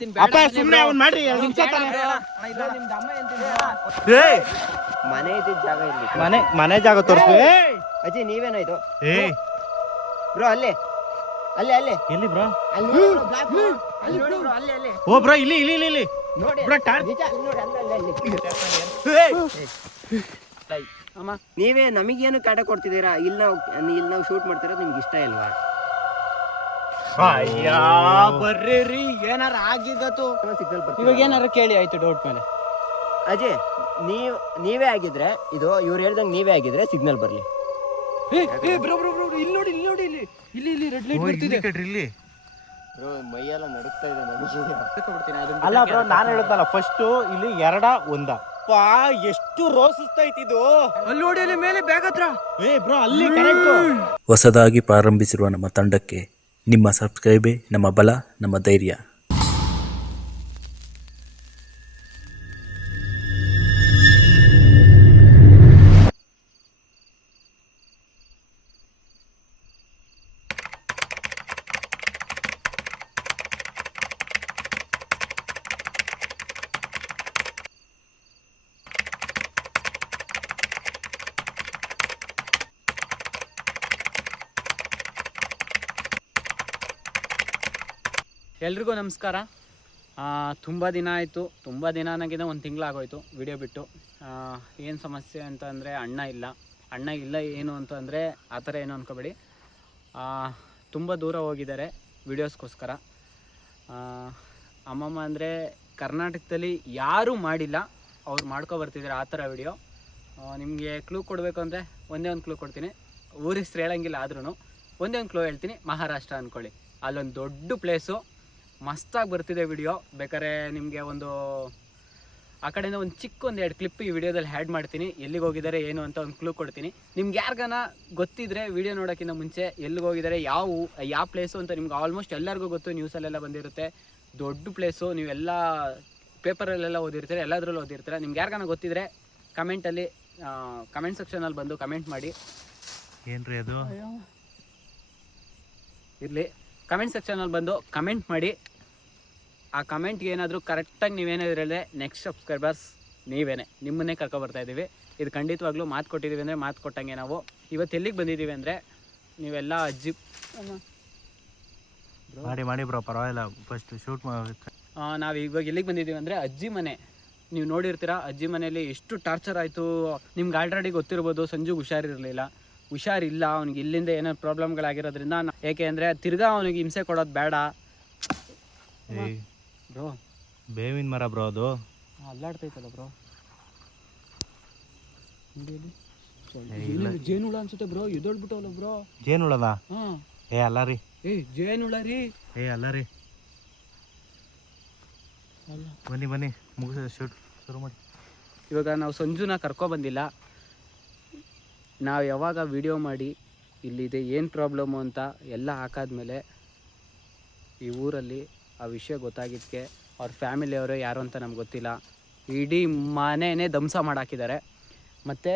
ಅಪ್ಪ ಸುಮ್ಮನೆ ಅವ್ನು ಮಾಡ್ರಿ 2 ನಿಮಿಷ ಮನೆ ಇದ್ದಿದ್ದ ಜಾಗ ಇಲ್ಲಿ ಮನೆ ಜಾಗ ತೋರಿಸು. ಅಜ್ಜಿ ನೀವೇನೋ ಇದು ಬ್ರೋ ಅಲ್ಲಿ ಎಲ್ಲಿ ಬ್ರೋ? ಅಲ್ಲಿ ನೋಡಿ ಬ್ರೋ ಅಲ್ಲಿ ಓ ಬ್ರೋ ಇಲ್ಲಿ ನೋಡಿ ಬ್ರೋ ನಿಜ ನೋಡಿ ಅಲ್ಲಿ ಅಮ್ಮ ನೀವೇ ನಮಗೇನು ಕಾಟ ಕೊಡ್ತಿದ್ದೀರಾ? ಇಲ್ಲಿ ನಾವು ಶೂಟ್ ಮಾಡ್ತಿರೋದು ನಿಮ್ಗೆ ಇಷ್ಟ ಇಲ್ವಾ? ಅಯ್ಯ ಬರ್ರಿ ಏನಾರ ಆಗಿದ್ದು ಇವಾಗ ಏನಾರ ಕೇಳಿ ಆಯ್ತು ಡೌಟ್ ಮೇಲೆ. ಅಜಯ್ ನೀವೇ ಆಗಿದ್ರೆ ಇದು ಇವ್ರು ಹೇಳ್ದಂಗೆ ನೀವೇ ಆಗಿದ್ರೆ ಸಿಗ್ನಲ್ ಬರ್ಲಿ. ಇಲ್ಲಿ ನೋಡಿ ಇಲ್ಲಿ ರೆಡ್ ಲೈಟ್ ಬರ್ತಿದೆ. ಇಲ್ಲಿ ಮೈಯೆಲ್ಲ ನಡುಕ್ತಾ ಇದೆ ನನಗೆ. ಅಲ್ಲ ಬ್ರೋ ನಾನು ಹೇಳ್ದಲ್ಲ ಫಸ್ಟ್ ಇಲ್ಲಿ 2 1 ಪಾ ಎಷ್ಟು ರೋಸಿಸ್ತೈತಿದು. ಅಲ್ಲಿ ನೋಡಿ ಅಲ್ಲಿ ಮೇಲೆ ಬ್ಯಾಗ್ ಹತ್ರ. ಬ್ರೋ ಅಲ್ಲಿ ಕರೆಕ್ಟ್. ಹೊಸದಾಗಿ ಪ್ರಾರಂಭಿಸಿರುವ ನಮ್ಮ ತಂಡಕ್ಕೆ ನಿಮ್ಮ ಸಬ್ಸ್ಕ್ರೈಬೇ ನಮ್ಮ ಬಲ, ನಮ್ಮ ಧೈರ್ಯ. ಎಲ್ರಿಗೂ ನಮಸ್ಕಾರ. ತುಂಬ ದಿನ ಆಯಿತು, ತುಂಬ ದಿನ ಅನ್ನೋಕ್ಕಿಂತ 1 ತಿಂಗಳಾಗೋಯ್ತು ವಿಡಿಯೋ ಬಿಟ್ಟು. ಏನು ಸಮಸ್ಯೆ ಅಂತ ಅಂದರೆ ಅಣ್ಣ ಇಲ್ಲ ಏನು ಅಂತಂದರೆ ಆ ಥರ ಏನು ಅಂದ್ಕೋಬೇಡಿ. ತುಂಬ ದೂರ ಹೋಗಿದ್ದಾರೆ ವಿಡಿಯೋಸ್ಗೋಸ್ಕರ. ಅಮ್ಮಮ್ಮ ಅಂದರೆ ಕರ್ನಾಟಕದಲ್ಲಿ ಯಾರೂ ಮಾಡಿಲ್ಲ, ಅವ್ರು ಮಾಡ್ಕೊಬರ್ತಿದ್ದಾರೆ ಆ ಥರ ವಿಡಿಯೋ. ನಿಮಗೆ ಕ್ಲೂ ಕೊಡಬೇಕು ಅಂದರೆ ಒಂದೇ ಒಂದು ಕ್ಲೂ ಕೊಡ್ತೀನಿ. ಊರ ಹೆಸ್ರು ಹೇಳಂಗಿಲ್ಲ ಆದ್ರೂ ಒಂದೇ ಒಂದು ಕ್ಲೂ ಹೇಳ್ತೀನಿ. ಮಹಾರಾಷ್ಟ್ರ ಅಂದ್ಕೊಳ್ಳಿ, ಅಲ್ಲೊಂದು ದೊಡ್ಡ ಪ್ಲೇಸು, ಮಸ್ತಾಗಿ ಬರ್ತಿದೆ ವಿಡಿಯೋ. ಬೇಕಾದ್ರೆ ನಿಮಗೆ ಒಂದು ಆ ಕಡೆಯಿಂದ ಒಂದು ಚಿಕ್ಕ 1-2 ಕ್ಲಿಪ್ ಈ ವಿಡಿಯೋದಲ್ಲಿ ಹ್ಯಾಡ್ ಮಾಡ್ತೀನಿ. ಎಲ್ಲಿಗೆ ಹೋಗಿದ್ದಾರೆ ಏನು ಅಂತ ಒಂದು ಕ್ಲೂ ಕೊಡ್ತೀನಿ. ನಿಮ್ಗೆ ಯಾರಿಗಾನ ಗೊತ್ತಿದ್ರೆ ವಿಡಿಯೋ ನೋಡೋಕ್ಕಿಂತ ಮುಂಚೆ ಎಲ್ಲಿಗೆ ಹೋಗಿದ್ದಾರೆ, ಯಾವ ಪ್ಲೇಸು ಅಂತ ನಿಮ್ಗೆ ಆಲ್ಮೋಸ್ಟ್ ಎಲ್ಲರಿಗೂ ಗೊತ್ತು, ನ್ಯೂಸಲ್ಲೆಲ್ಲ ಬಂದಿರುತ್ತೆ. ದೊಡ್ಡ ಪ್ಲೇಸು, ನೀವೆಲ್ಲ ಪೇಪರಲ್ಲೆಲ್ಲ ಓದಿರ್ತೀರ, ಎಲ್ಲದರಲ್ಲೂ ಓದಿರ್ತೀರ. ನಿಮ್ಗೆ ಯಾರಿಗಾನ ಗೊತ್ತಿದ್ರೆ ಕಮೆಂಟಲ್ಲಿ ಕಮೆಂಟ್ ಸೆಕ್ಷನಲ್ಲಿ ಬಂದು ಕಮೆಂಟ್ ಮಾಡಿ. ಏನ್ರಿ ಅದು ಇರಲಿ, ಕಮೆಂಟ್ ಸೆಕ್ಷನಲ್ಲಿ ಬಂದು ಕಮೆಂಟ್ ಮಾಡಿ. ಆ ಕಮೆಂಟ್ಗೆ ಏನಾದರೂ ಕರೆಕ್ಟಾಗಿ ನೀವೇನಾದ್ರು ಹೇಳಿದ್ರೆ ನೆಕ್ಸ್ಟ್ ಸಬ್ಸ್ಕ್ರೈಬರ್ಸ್ ನಿಮ್ಮನ್ನೇ ಕರ್ಕೊಬರ್ತಾಯಿದ್ದೀವಿ. ಇದು ಖಂಡಿತವಾಗ್ಲೂ ಮಾತು ಕೊಟ್ಟಿದ್ದೀವಿ ಅಂದರೆ ಮಾತು ಕೊಟ್ಟಂಗೆ. ನಾವು ಇವತ್ತು ಎಲ್ಲಿಗೆ ಬಂದಿದ್ದೀವಿ ಅಂದರೆ ನೀವೆಲ್ಲ ಅಜ್ಜಿ ಮಾಡಿ ಬ್ರೋ ಪರವಾಗಿಲ್ಲ, ಫಸ್ಟ್ ಶೂಟ್ ನಾವು ಇವಾಗ ಎಲ್ಲಿಗೆ ಬಂದಿದ್ದೀವಿ ಅಂದರೆ ಅಜ್ಜಿ ಮನೆ. ನೀವು ನೋಡಿರ್ತೀರ ಅಜ್ಜಿ ಮನೆಯಲ್ಲಿ ಎಷ್ಟು ಟಾರ್ಚರ್ ಆಯಿತು. ನಿಮ್ಗೆ ಆಲ್ರೆಡಿ ಗೊತ್ತಿರ್ಬೋದು, ಸಂಜುಗೆ ಹುಷಾರಿಲ್ಲ ಅವ್ನಿಗೆ. ಇಲ್ಲಿಂದ ಏನೋ ಪ್ರಾಬ್ಲಮ್ಗಳಾಗಿರೋದ್ರಿಂದ, ಏಕೆ ಅಂದರೆ ತಿರ್ಗಾ ಅವನಿಗೆ ಹಿಂಸೆ ಕೊಡೋದು ಬೇಡ. ಬ್ರೋ ಬೇವಿನ ಮರ ಬ್ರೋ ಅದು ಅಲ್ಲಾಡ್ತೈತಲ್ಲ ಬ್ರೋ. ಜೇನುಳ ಅನ್ಸುತ್ತೆ ಬ್ರೋ, ಎದೊಳ್ಬಿಟ್ಟವಲ್ಲ ಬ್ರೋ. ಜೇನುಳದ? ಹಾಂ ಅಲ್ಲ ರೀ, ಜೇನುಳ ರೀ. ಅಲ್ಲ ರೀ, ಬನ್ನಿ ಮುಗಿಸ ಶೂಟ್ ಶುರು ಮಾಡಿ. ಇವಾಗ ನಾವು ಸಂಜುನ ಕರ್ಕೊಬಂದಿಲ್ಲ. ನಾವು ಯಾವಾಗ ವಿಡಿಯೋ ಮಾಡಿ ಇಲ್ಲಿದೆ ಏನು ಪ್ರಾಬ್ಲಮ್ಮು ಅಂತ ಎಲ್ಲ ಹಾಕಾದ್ಮೇಲೆ ಈ ಊರಲ್ಲಿ ಆ ವಿಷಯ ಗೊತ್ತಾಗಿದ್ದಕ್ಕೆ ಅವ್ರ ಫ್ಯಾಮಿಲಿಯವರು ಯಾರು ಅಂತ ನಮ್ಗೆ ಗೊತ್ತಿಲ್ಲ, ಇಡೀ ಮನೆಯೇ ಧ್ವಂಸ ಮಾಡಾಕಿದ್ದಾರೆ. ಮತ್ತು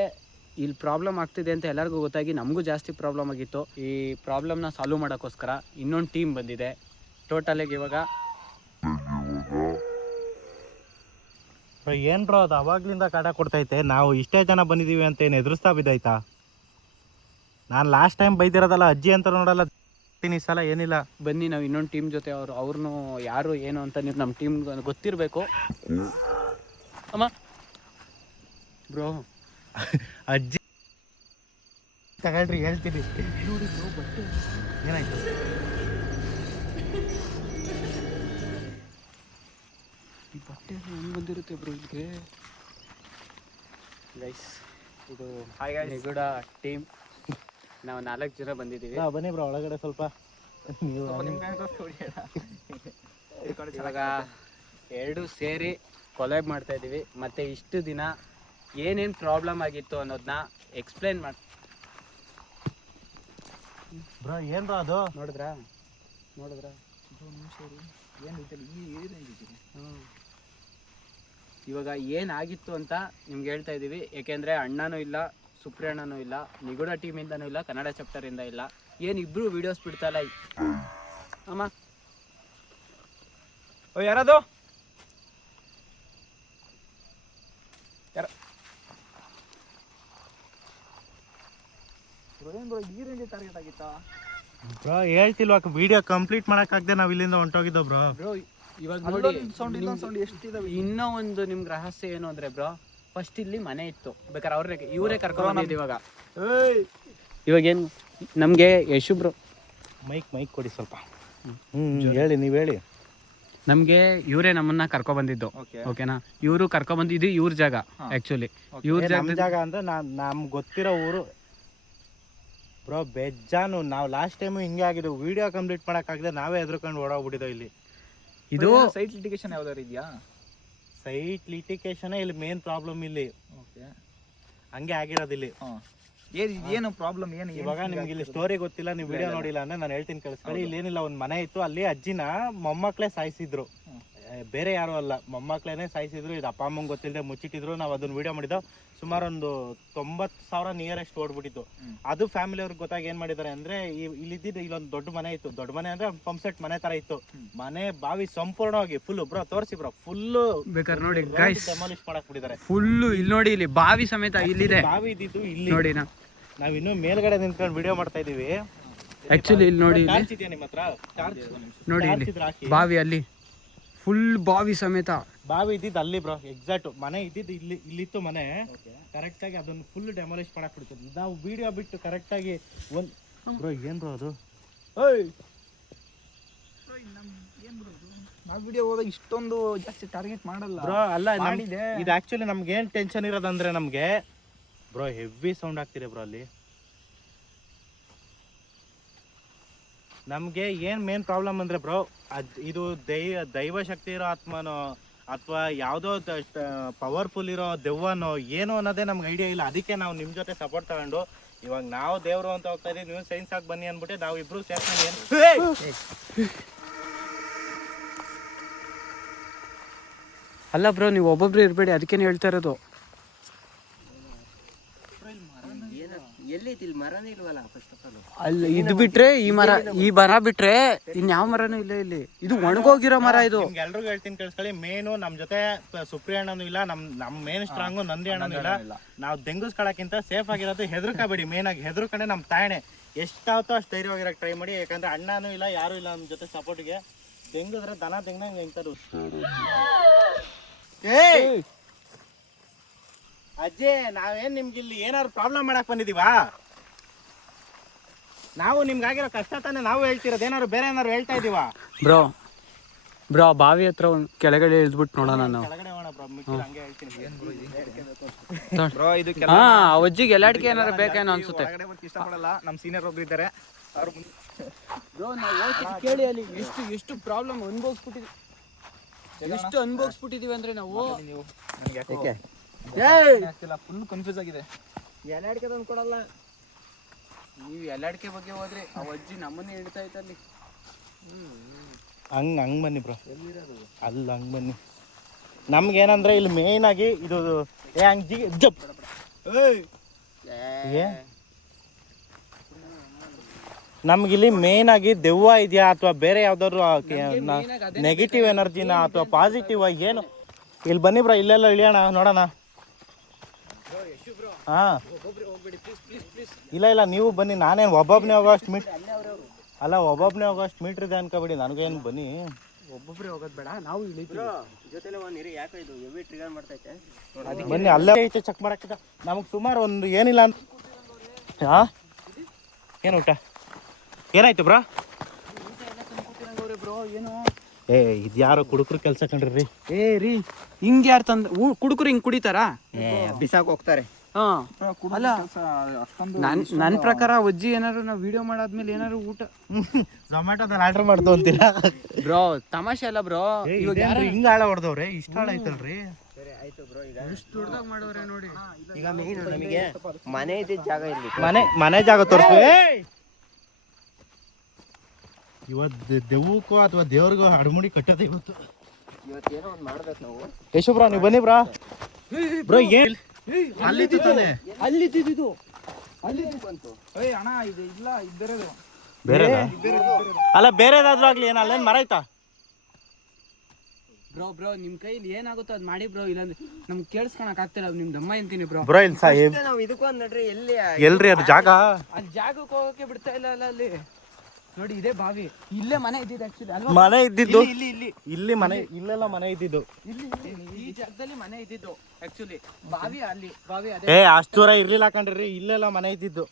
ಇಲ್ಲಿ ಪ್ರಾಬ್ಲಮ್ ಆಗ್ತಿದೆ ಅಂತ ಎಲ್ಲರಿಗೂ ಗೊತ್ತಾಗಿ ನಮಗೂ ಜಾಸ್ತಿ ಪ್ರಾಬ್ಲಮ್ ಆಗಿತ್ತು. ಈ ಪ್ರಾಬ್ಲಮ್ನ ಸಾಲ್ವ್ ಮಾಡೋಕ್ಕೋಸ್ಕರ ಇನ್ನೊಂದು ಟೀಮ್ ಬಂದಿದೆ. ಟೋಟಲಿಗೆ ಇವಾಗ ಏನು ಬ್ರೋ ಅದು ಅವಾಗ್ಲಿಂದ ಕಾಟ ಕೊಡ್ತೈತೆ. ನಾವು ಇಷ್ಟೇ ಜನ ಬಂದಿದ್ದೀವಿ ಅಂತ ಏನು ಎದುರಿಸ್ತಾ ಬಿದ್ದಾಯ್ತಾ? ನಾನು ಲಾಸ್ಟ್ ಟೈಮ್ ಬೈದಿರೋದಲ್ಲ, ಅಜ್ಜಿ ಅಂತ ನೋಡಲ್ಲ ಈ ಸಲ ಏನಿಲ್ಲ. ಬನ್ನಿ ನಾವು ಇನ್ನೊಂದು ಟೀಮ್ ಜೊತೆ ಅವ್ರನ್ನೂ ಯಾರು ಏನು ಅಂತ ನೀವು ನಮ್ಮ ಟೀಮ್ ಗೊತ್ತಿರಬೇಕು. ಅಮ್ಮ ಬ್ರೋ ಅಜ್ಜಿ ತಗೊಳ್ರಿ ಹೇಳ್ತೀನಿ. ನೋಡಿ ಬ್ರೋ ಬಟ್ಟೆ ಏನಾಯ್ತು? ಈ ಬಟ್ಟೆ ಹೆಂಗೆ ಬಂದಿರುತ್ತೆ ಬ್ರೋ ಇಲ್ಲಿಗೆ? ಗೈಸ್ ಇದು ನಿಗೂಢ ಟೀಮ್. ನಾವು 4 ಜನ ಬಂದಿದ್ದೀವಿ. ಬನ್ನಿ ಬ್ರೋ ಒಳಗಡೆ ಸ್ವಲ್ಪ. ಇವಾಗ 2 ಸೇರಿ ಕೊಲಾಬ್ ಮಾಡ್ತಾ ಇದ್ದೀವಿ. ಮತ್ತು ಇಷ್ಟು ದಿನ ಏನೇನು ಪ್ರಾಬ್ಲಮ್ ಆಗಿತ್ತು ಅನ್ನೋದನ್ನ ಎಕ್ಸ್ಪ್ಲೇನ್ ಮಾಡಿ. ಬ್ರೋ ಏನು ಬ್ರೋ ಅದು? ನೋಡಿದ್ರಾ? ಇವಾಗ ಏನಾಗಿತ್ತು ಅಂತ ನಿಮ್ಗೆ ಹೇಳ್ತಾ ಇದ್ದೀವಿ. ಏಕೆಂದರೆ ಅಣ್ಣನೂ ಇಲ್ಲ, ಸುಪ್ರಿಯಣ್ಣನೂ ಇಲ್ಲ, ನಿಗೂಢ ಟೀಮಿಂದನೂ ಇಲ್ಲ, ಕನ್ನಡ ಚಾಪ್ಟರಿಂದ ಇಲ್ಲ. ಏನು ಇಬ್ಬರು ವೀಡಿಯೋಸ್ ಬಿಡ್ತಾಯಿಲ್ಲ ಅಮ್ಮ. ಯಾರದು ಬ್ರೋ ಹೇಳ್ತಿಲ್ವಾ ವಿಡಿಯೋ ಕಂಪ್ಲೀಟ್ ಮಾಡಕ್ಕಾಗದೆ ನಾವ್ ಇಲ್ಲಿಂದ ಹೊಂಟೋಗಿದ್ದೋ ಬ್ರೋ. ಬ್ರೋ ಇವಾಗ ನೋಡಿ ಇನ್ನೂ ಒಂದು ನಿಮ್ಗೆ ರಹಸ್ಯ ಏನು ಅಂದ್ರೆ ಬ್ರೋ, ಫಸ್ಟ್ ಇಲ್ಲಿ ಮನೆ ಇತ್ತು, ಬೇಕಾದ್ರೆ ಇವರೇ ಕರ್ಕೊಂಡು ಬಂದಿದ್ದು. ಇವಾಗ ಏನು ನಮ್ಗೆ ಯಶು ಬ್ರೋ ಮೈಕ್ ಕೊಡಿ ಸ್ವಲ್ಪ. ಹೇಳಿ, ನೀವ್ ಹೇಳಿ. ನಮ್ಗೆ ಇವರೇ ನಮ್ಮನ್ನ ಕರ್ಕೊ ಬಂದಿದ್ದು, ಓಕೆನಾ? ಇವರು ಕರ್ಕೊ ಬಂದಿದ್ದು ಇವ್ರ ಜಾಗ, ಆಕ್ಚುಲಿ ಇವ್ರ ಜಾಗ ಅಂದ್ರೆ ನಮ್ಗೆ ಗೊತ್ತಿರೋ ಊರು ಬ್ರೋ. ಬೆಜ್ಜಾನು ನಾವು ಲಾಸ್ಟ್ ಟೈಮ್ ಹಿಂಗೆ ಆಗಿದ್ದು, ವಿಡಿಯೋ ಕಂಪ್ಲೀಟ್ ಮಾಡಕ್ಕಾಗದೆ ನಾವೇ ಎದ್ರುಕೊಂಡು ಓಡೋಗ್ಬಿಟ್ಟಿದ್ದೋ ಇಲ್ಲಿ. ಇದು ಸೈಟ್ ಲಿಟಿಗೇಷನ್ ಯಾವ್ದಾರು ಇದೆಯಾ? ಸೈಟ್ ಲಿಟಿಗೇಷನ್ ಇಲ್ಲಿ ಮೇನ್ ಪ್ರಾಬ್ಲಮ್ ಇಲ್ಲಿ. ಹಂಗೆ ಆಗಿರೋದು ಇಲ್ಲಿ. ಏನು ಪ್ರಾಬ್ಲಮ್ ಏನು? ಇವಾಗ ನಿಮ್ಗೆ ಇಲ್ಲಿ ಸ್ಟೋರಿ ಗೊತ್ತಿಲ್ಲ, ನೀವು ವಿಡಿಯೋ ನೋಡಿಲ್ಲ ಅಂದ್ರೆ ನಾನು ಹೇಳ್ತೀನಿ ಕೇಳಿಸ್ಕೊಳ್ಳಿ. ಇಲ್ಲಿ ಏನಿಲ್ಲ, ಒಂದ್ ಮನೆ ಇತ್ತು, ಅಲ್ಲಿ ಅಜ್ಜಿನ ಮೊಮ್ಮಕ್ಳೇ ಸಾಯಿಸಿದ್ರು, ಬೇರೆ ಯಾರು ಅಲ್ಲ, ಮೊಮ್ಮಕ್ಳೇನೆ ಸಾಯಿಸಿದ್ರು. ಇದು ಅಪ್ಪ ಅಮ್ಮಂಗೆ ಗೊತ್ತಿಲ್ಲದೆ ಮುಚ್ಚಿಟ್ಟಿದ್ರು. ನಾವು ಅದನ್ನ ವಿಡಿಯೋ ಮಾಡಿದ್ದು ಸುಮಾರು ಒಂದು 90,000 ನಿಯರೆಸ್ಟ್ ಓಡ್ಬಿಟ್ಟಿತ್ತು. ಅದು ಫ್ಯಾಮಿಲಿ ಅವ್ರಿಗೆ ಗೊತ್ತಾಗಿ ಏನ್ ಮಾಡಿದ್ದಾರೆ ಅಂದ್ರೆ, ಇಲ್ಲಿದ್ದು ಇಲ್ಲೊಂದು ದೊಡ್ಡ ಮನೆ ಇತ್ತು. ದೊಡ್ಡ ಮನೆ ಅಂದ್ರೆ ಪಂಪ್ ಸೆಟ್ ಮನೆ ತರ ಇತ್ತು. ಮನೆ ಬಾವಿ ಸಂಪೂರ್ಣವಾಗಿ ಫುಲ್ ಬ್ರೋ, ತೋರಿಸಿ ಬ್ರೋ, ಫುಲ್ ಬೇಕಾದ್ರೆ ನೋಡಿ ಗೈಸ್, ಡೆಮಾಲಿಷ್ ಮಾಡಕ್ ಬಿಟ್ಟಿದ್ದಾರೆ ಫುಲ್. ಇಲ್ಲಿ ನೋಡಿ, ಇಲ್ಲಿ ಬಾವಿ ಸಮೇತ ಇಲ್ಲಿದೆ. ಬಾವಿ ಇದ್ದಿದ್ದು ಇಲ್ಲಿ ನೋಡಿ. ನಾವ್ ಇನ್ನು ಮೇಲ್ಗಡೆ ನಿಂತ್ಕೊಂಡು ವಿಡಿಯೋ ಮಾಡ್ತಾ ಇದೀವಿ. ಆಕ್ಚುಲಿ ಇಲ್ಲಿ ನೋಡಿ, ನಿಮ್ಮ ಹತ್ರ ನೋಡಿ ಇಲ್ಲಿ ಬಾವಿ, ಅಲ್ಲಿ ಫುಲ್ ಬಾವಿ ಸಮೇತ ಬಾವಿ ಇದ್ದಿದ್ದು ಅಲ್ಲಿ ಬ್ರೋ. ಎಕ್ಸಾಕ್ಟ್ ಮನೆ ಇದ್ದಿದ್ದು ಇಲ್ಲಿತ್ತು ಮನೆ. ಕರೆಕ್ಟ್ ಆಗಿ ಅದನ್ನು ಫುಲ್ ಡೆಮಾಲಿಷ್ ಮಾಡಕ್ ಬಿಡ್ತದೆ. ನಾವು ವಿಡಿಯೋ ಬಿಟ್ಟು ಕರೆಕ್ಟ್ ಆಗಿ ಒಂದ್ ಬ್ರೋ, ಏನ್ ಬ್ರೋ ಅದು? ನಾವು ವಿಡಿಯೋ ಹೋದಾಗ ಇಷ್ಟೊಂದು ಜಾಸ್ತಿ ಟಾರ್ಗೆಟ್ ಮಾಡಲ್ಲ ಬ್ರೋ. ಅಲ್ಲ, ಇದು ಆಕ್ಚುಲಿ ನಮ್ಗೆ ಏನ್ ಟೆನ್ಷನ್ ಇರೋದಂದ್ರೆ, ನಮ್ಗೆ ಬ್ರೋ ಹೆವಿ ಸೌಂಡ್ ಆಗ್ತಿದೆ ಬ್ರೋ ಅಲ್ಲಿ. ನಮ್ಗೆ ಏನ್ ಮೇನ್ ಪ್ರಾಬ್ಲಮ್ ಅಂದ್ರೆ ಬ್ರೋ, ಇದು ದೈವ ಶಕ್ತಿ ಇರೋ ಆತ್ಮನೋ ಅಥವಾ ಯಾವುದೋ ಪವರ್ಫುಲ್ ಇರೋ ದೆವ್ವನೋ ಏನೋ ಅನ್ನೋದೇ ನಮ್ಗೆ ಐಡಿಯಾ ಇಲ್ಲ. ಅದಕ್ಕೆ ನಾವು ನಿಮ್ ಜೊತೆ ಸಪೋರ್ಟ್ ತಗೊಂಡು ಇವಾಗ ನಾವು ದೇವ್ರು ಅಂತ ಹೋಗ್ತಾ ಇದೀವಿ, ನೀವು ಸೈನ್ಸ್ ಆಗಿ ಬನ್ನಿ ಅನ್ಬಿಟ್ಟು ನಾವು ಇಬ್ರು ಸೇರ್ಕೊಂಡು ಅಲ್ಲ ಬ್ರೋ, ನೀವು ಒಬ್ಬೊಬ್ರು ಇರ್ಬೇಡಿ, ಅದಕ್ಕೇನು ಹೇಳ್ತಾ ಇರೋದು. ಎಲ್ಲೈತಿ ಇಲ್ಲಿ ಮರನೇ ಇಲ್ವಲ್ಲ ಫಸ್ಟ್ ಆಫ್ ಆಲ್. ಅಲ್ಲಿ ಇದು ಬಿಟ್ರೆ ಈ ಮರ ಬಿಟ್ರೆ ಇನ್ಯಾವ ಮರನೂ ಇಲ್ಲ ಇಲ್ಲಿ. ಇದು ಒಣಗೋಗಿರೋ ಮರ ಇದು. ಎಲ್ರಿಗೂ ಹೇಳ್ತೀನಿ ಕೇಳಿಸ್ಕೊಳ್ಳಿ. ಮೇನು ನಮ್ ಜೊತೆ ಸುಪ್ರಿಯ ಅಣ್ಣನೂ ಇಲ್ಲ, ನಮ್ ಮೇನ್ ಸ್ಟ್ರಾಂಗು ನಂದಿ ಅಣ್ಣನೂ ಇಲ್ಲ. ನಾವು ದೆಂಗುಸ್ಕೊಳಕ್ಕಿಂತ ಸೇಫ್ ಆಗಿರೋದು ಹೆದರ್ಕಬೇಡಿ. ಮೇನ್ ಆಗಿ ಹೆದರ್ಕೊಂಡೆ ನಮ್ ತಾಯಣೆ ಎಷ್ಟಾವತ್ತೋ ಅಷ್ಟು ಧೈರ್ಯವಾಗಿರಕ್ಕೆ ಟ್ರೈ ಮಾಡಿ. ಯಾಕಂದ್ರೆ ಅಣ್ಣನೂ ಇಲ್ಲ, ಯಾರು ಇಲ್ಲ ನಮ್ ಜೊತೆ ಸಪೋರ್ಟ್ಗೆ. ದೆಂಗಿದ್ರೆ ದನ ದೆಂಗಂಗೆ ಹೆಂಗ್ತಾರು. ಅಜ್ಜಿ, ನಾವೇನ್ ನಿಮ್ಗೆ ಇಲ್ಲಿ ಏನಾದ್ರು ಪ್ರಾಬ್ಲಮ್ ಮಾಡಕ್ ಬಂದಿದೀವಾ? ನಾವು ನಿಮ್ಗಾಗಿರೋ ಕಷ್ಟ ತಾನೇ ನಾವು ಹೇಳ್ತಿರೋದು, ಏನಾದ್ರು ಬೇರೆ ಏನಾದ್ರು ಹೇಳ್ತಾ ಇದೀವಾ? ಬ್ರೋ ಬಾವಿ ಹತ್ರ ಒಂದು ಕೆಳಗಡೆ ಇಳಿದ್ಬಿಟ್ಟು ನೋಡೋಣ ನಾವು. ಕೆಳಗಡೆ ಹೋಗೋಣ ಬ್ರೋ, ಹಂಗೆ ಹೇಳ್ತೀನಿ. ಹಾ, ಅಜ್ಜಿಗೆ ಎಲ್ಲಾಡ್ಕೆ ಏನಾರು ಬೇಕೇನೋ ಅನ್ಸುತ್ತೆ. ಇಷ್ಟಪಡಲ್ಲ. ನಮ್ಮ ಸೀನಿಯರ್ ಒಬ್ರು ಇದ್ದಾರೆ, ಅವ್ರು ಕೇಳಿ ಅಲ್ಲಿ ಎಷ್ಟು ಪ್ರಾಬ್ಲಮ್ ಅನ್ಭವಿಸ್ಬಿಟ್ಟಿದೀವಿ ಅಂದ್ರೆ ನಾವು. ಫುಲ್ ಕನ್ಫ್ಯೂಸ್ ಆಗಿದೆ. ಎಲ್ಲಾಡಿಕೆ ತಂದು ಕೊಡಲ್ಲ. ನೀವು ಎಲ್ಲಾಡ್ಕೆ ಬಗ್ಗೆ ಹೋದ್ರೆ ಆ ಅಜ್ಜಿ ನಮ್ಮನ್ನೇ ಹಿಡಿತಾ ಇತ್ತಲ್ಲಿ. ಹಂಗ್ ಬನ್ನಿ ಬ್ರೋ, ಅಲ್ಲ ಹಂಗ್ ಬನ್ನಿ. ನಮ್ಗೇನಂದ್ರೆ ಇಲ್ಲಿ ಮೇನ್ ಆಗಿ ಇದು ನಮ್ಗಿಲ್ಲಿ ಮೇನ್ ಆಗಿ ದೆವ್ವ ಇದೆಯಾ ಅಥವಾ ಬೇರೆ ಯಾವ್ದಾದ್ರು ನೆಗೆಟಿವ್ ಎನರ್ಜಿನ ಅಥವಾ ಪಾಸಿಟಿವ್ ಏನು? ಇಲ್ಲಿ ಬನ್ನಿ ಬ್ರೋ, ಇಲ್ಲೆಲ್ಲ ಇಳಿಯೋಣ, ನೋಡೋಣ. ಹಾ, ಇಲ್ಲ ನೀವು ಬನ್ನಿ. ನಾನೇನು ಒಬ್ಬೊಬ್ಬನೇ ಹೋಗೋಷ್ಟು ಮೀಟ್ರ್ ಇದೆ ಅನ್ಕೋಬೇಡಿ. ನನಗೇನು ಬನ್ನಿ, ಒಬ್ಬೊಬ್ರೆ ಹೋಗೋದು ಬೇಡ, ನಾವು ಇಳಿತೀವಿ ಜೊತೆಲೆ ಒಂದಿರಿ. ಯಾಕೆ ಇದು ಹೆವಿ ಟ್ರಿಗರ್ ಮಾಡ್ತೈತೆ? ಬನ್ನಿ, ಅಲ್ಲೇ ಐತೆ ಚೆಕ್ ಮಾಡಕ್ಕಿದ. ನಮಗೆ ಸುಮಾರು ಒಂದು ಏನಿಲ್ಲ ಅಂತ. ಹಾ, ಏನು ಊಟ ಏನಾಯ್ತು ಬ್ರೋ? ಇದು ಯಾರೋ ಕುಡುಕ್ರು ಕೆಲಸ ಕಂಡ್ರಿ. ರೀ, ಹಿಂಗೆ ಯಾರು ಕುಡುಕರು ಹಿಂಗೆ ಕುಡಿತಾರಾ? ಬಿಸಾಕ್ ಹೋಗ್ತಾರೆ. ಅಲ್ಲ, ನನ್ನ ಪ್ರಕಾರ ಅಜ್ಜಿ ಏನಾರು ನಾವು ವಿಡಿಯೋ ಮಾಡಾದ್ಮೇಲೆ ಏನಾರು ಊಟ ಝೊಮ್ಯಾಟೋದಲ್ಲಿ ಆರ್ಡರ್ ಮಾಡ್ದು ಅಂತೀರಾ ಬ್ರೋ? ತಮಾಷೆ ಅಲ್ಲ ಬ್ರೋ. ಇವಾಗ ಯಾರು ಹಿಂಗ ಆಳ ಹೊಡೆದವ್ರೆ, ಇಷ್ಟ ಆಳ ಐತಲ್ರಿ. ಆಯ್ತು ಬ್ರೋ, ಈಗ ಎಷ್ಟು ದೊಡ್ಡದಾಗಿ ಮಾಡೋರೆ ನೋಡಿ. ಈಗ ಮೇನ್ ನಮಗೆ ಮನೆ ಇದ್ದಿದ್ದ ಜಾಗ ಇಲ್ಲಿ, ಮನೆ ಜಾಗ ತೋರಿಸು. ಇವತ್ತು ದೆವ್ವಕ್ಕೋ ಅಥವಾ ದೇವ್ರಿಗೋ ಅಡಮುಡಿ ಕಟ್ಟೋದೇ ಇವತ್ತು. ಇವತ್ತೇನೋ ಒಂದು ಮಾಡ್ಬೇಕು ನಾವು. ಯಶು ಬ್ರೋ, ನೀವು ಬನ್ನಿ ಬ್ರೋ. ಏನ್ ಅಲ್ಲಿದ್ದು ಬಂತು? ಅಣ್ಣ ಇದು ಇಲ್ಲ, ಇದ್ದರದು ಬೇರೆ ಅಲ್ಲ, ಬೇರೆದಾದ್ರೂ ಆಗ್ಲಿ. ಏನ್ ಅಲ್ಲೇನ್ ಮರ ಆಯ್ತಾ? ಬ್ರೋ ಬ್ರೋ ನಿಮ್ ಕೈಲಿ ಏನಾಗುತ್ತೋ ಅದ್ ಮಾಡಿ ಬ್ರೋ, ಇಲ್ಲಾಂದ್ರೆ ನಮ್ಗೆ ಕೇಳಿಸ್ಕೊಳಕ್ ಆಗ್ತಿಲ್ಲ, ನಿಮ್ ದಮ್ಮ ಅಂತೀನಿ ಬ್ರೋ. ಬ್ರೋ ಇಲ್ಲಿ ನಾವು ಇದಕ್ಕೊಂದ್ ನಡ್ರಿ ಎಲ್ಲಿ ಎಲ್ರಿ ಅದು ಜಾಗ ಅಲ್ಲಿ ಜಾಗಕ್ಕೆ ಹೋಗಕ್ಕೆ ಬಿಡ್ತಾ ಇಲ್ಲ ಅಲ್ಲ ಅಲ್ಲಿ ನೋಡಿ, ಇದೇ ಬಾವಿ, ಇಲ್ಲೇ ಮನೆ ಇದ್ದಿದ್ದು ಆಕ್ಚುಲಿ ಅಲ್ವಾ? ಮನೆ ಇದ್ದಿದ್ದು ಇಲ್ಲಿ ಇಲ್ಲಿ ಮನೆ, ಇಲ್ಲೆಲ್ಲ ಮನೆ ಇದ್ದಿದ್ದು. ಈ ಜಾಗದಲ್ಲಿ ಮನೆ ಇದ್ದಿದ್ದು ಆಕ್ಚುಲಿ. ಬಾವಿ ಅಲ್ಲಿ, ಬಾವಿ ಅದೇ. ಅಷ್ಟು ದೂರ ಇರ್ಲಿಲ್ಲ ಕಣ್ರಿ, ಇಲ್ಲೆಲ್ಲ ಮನೆ ಇದ್ದಿದ್ದು,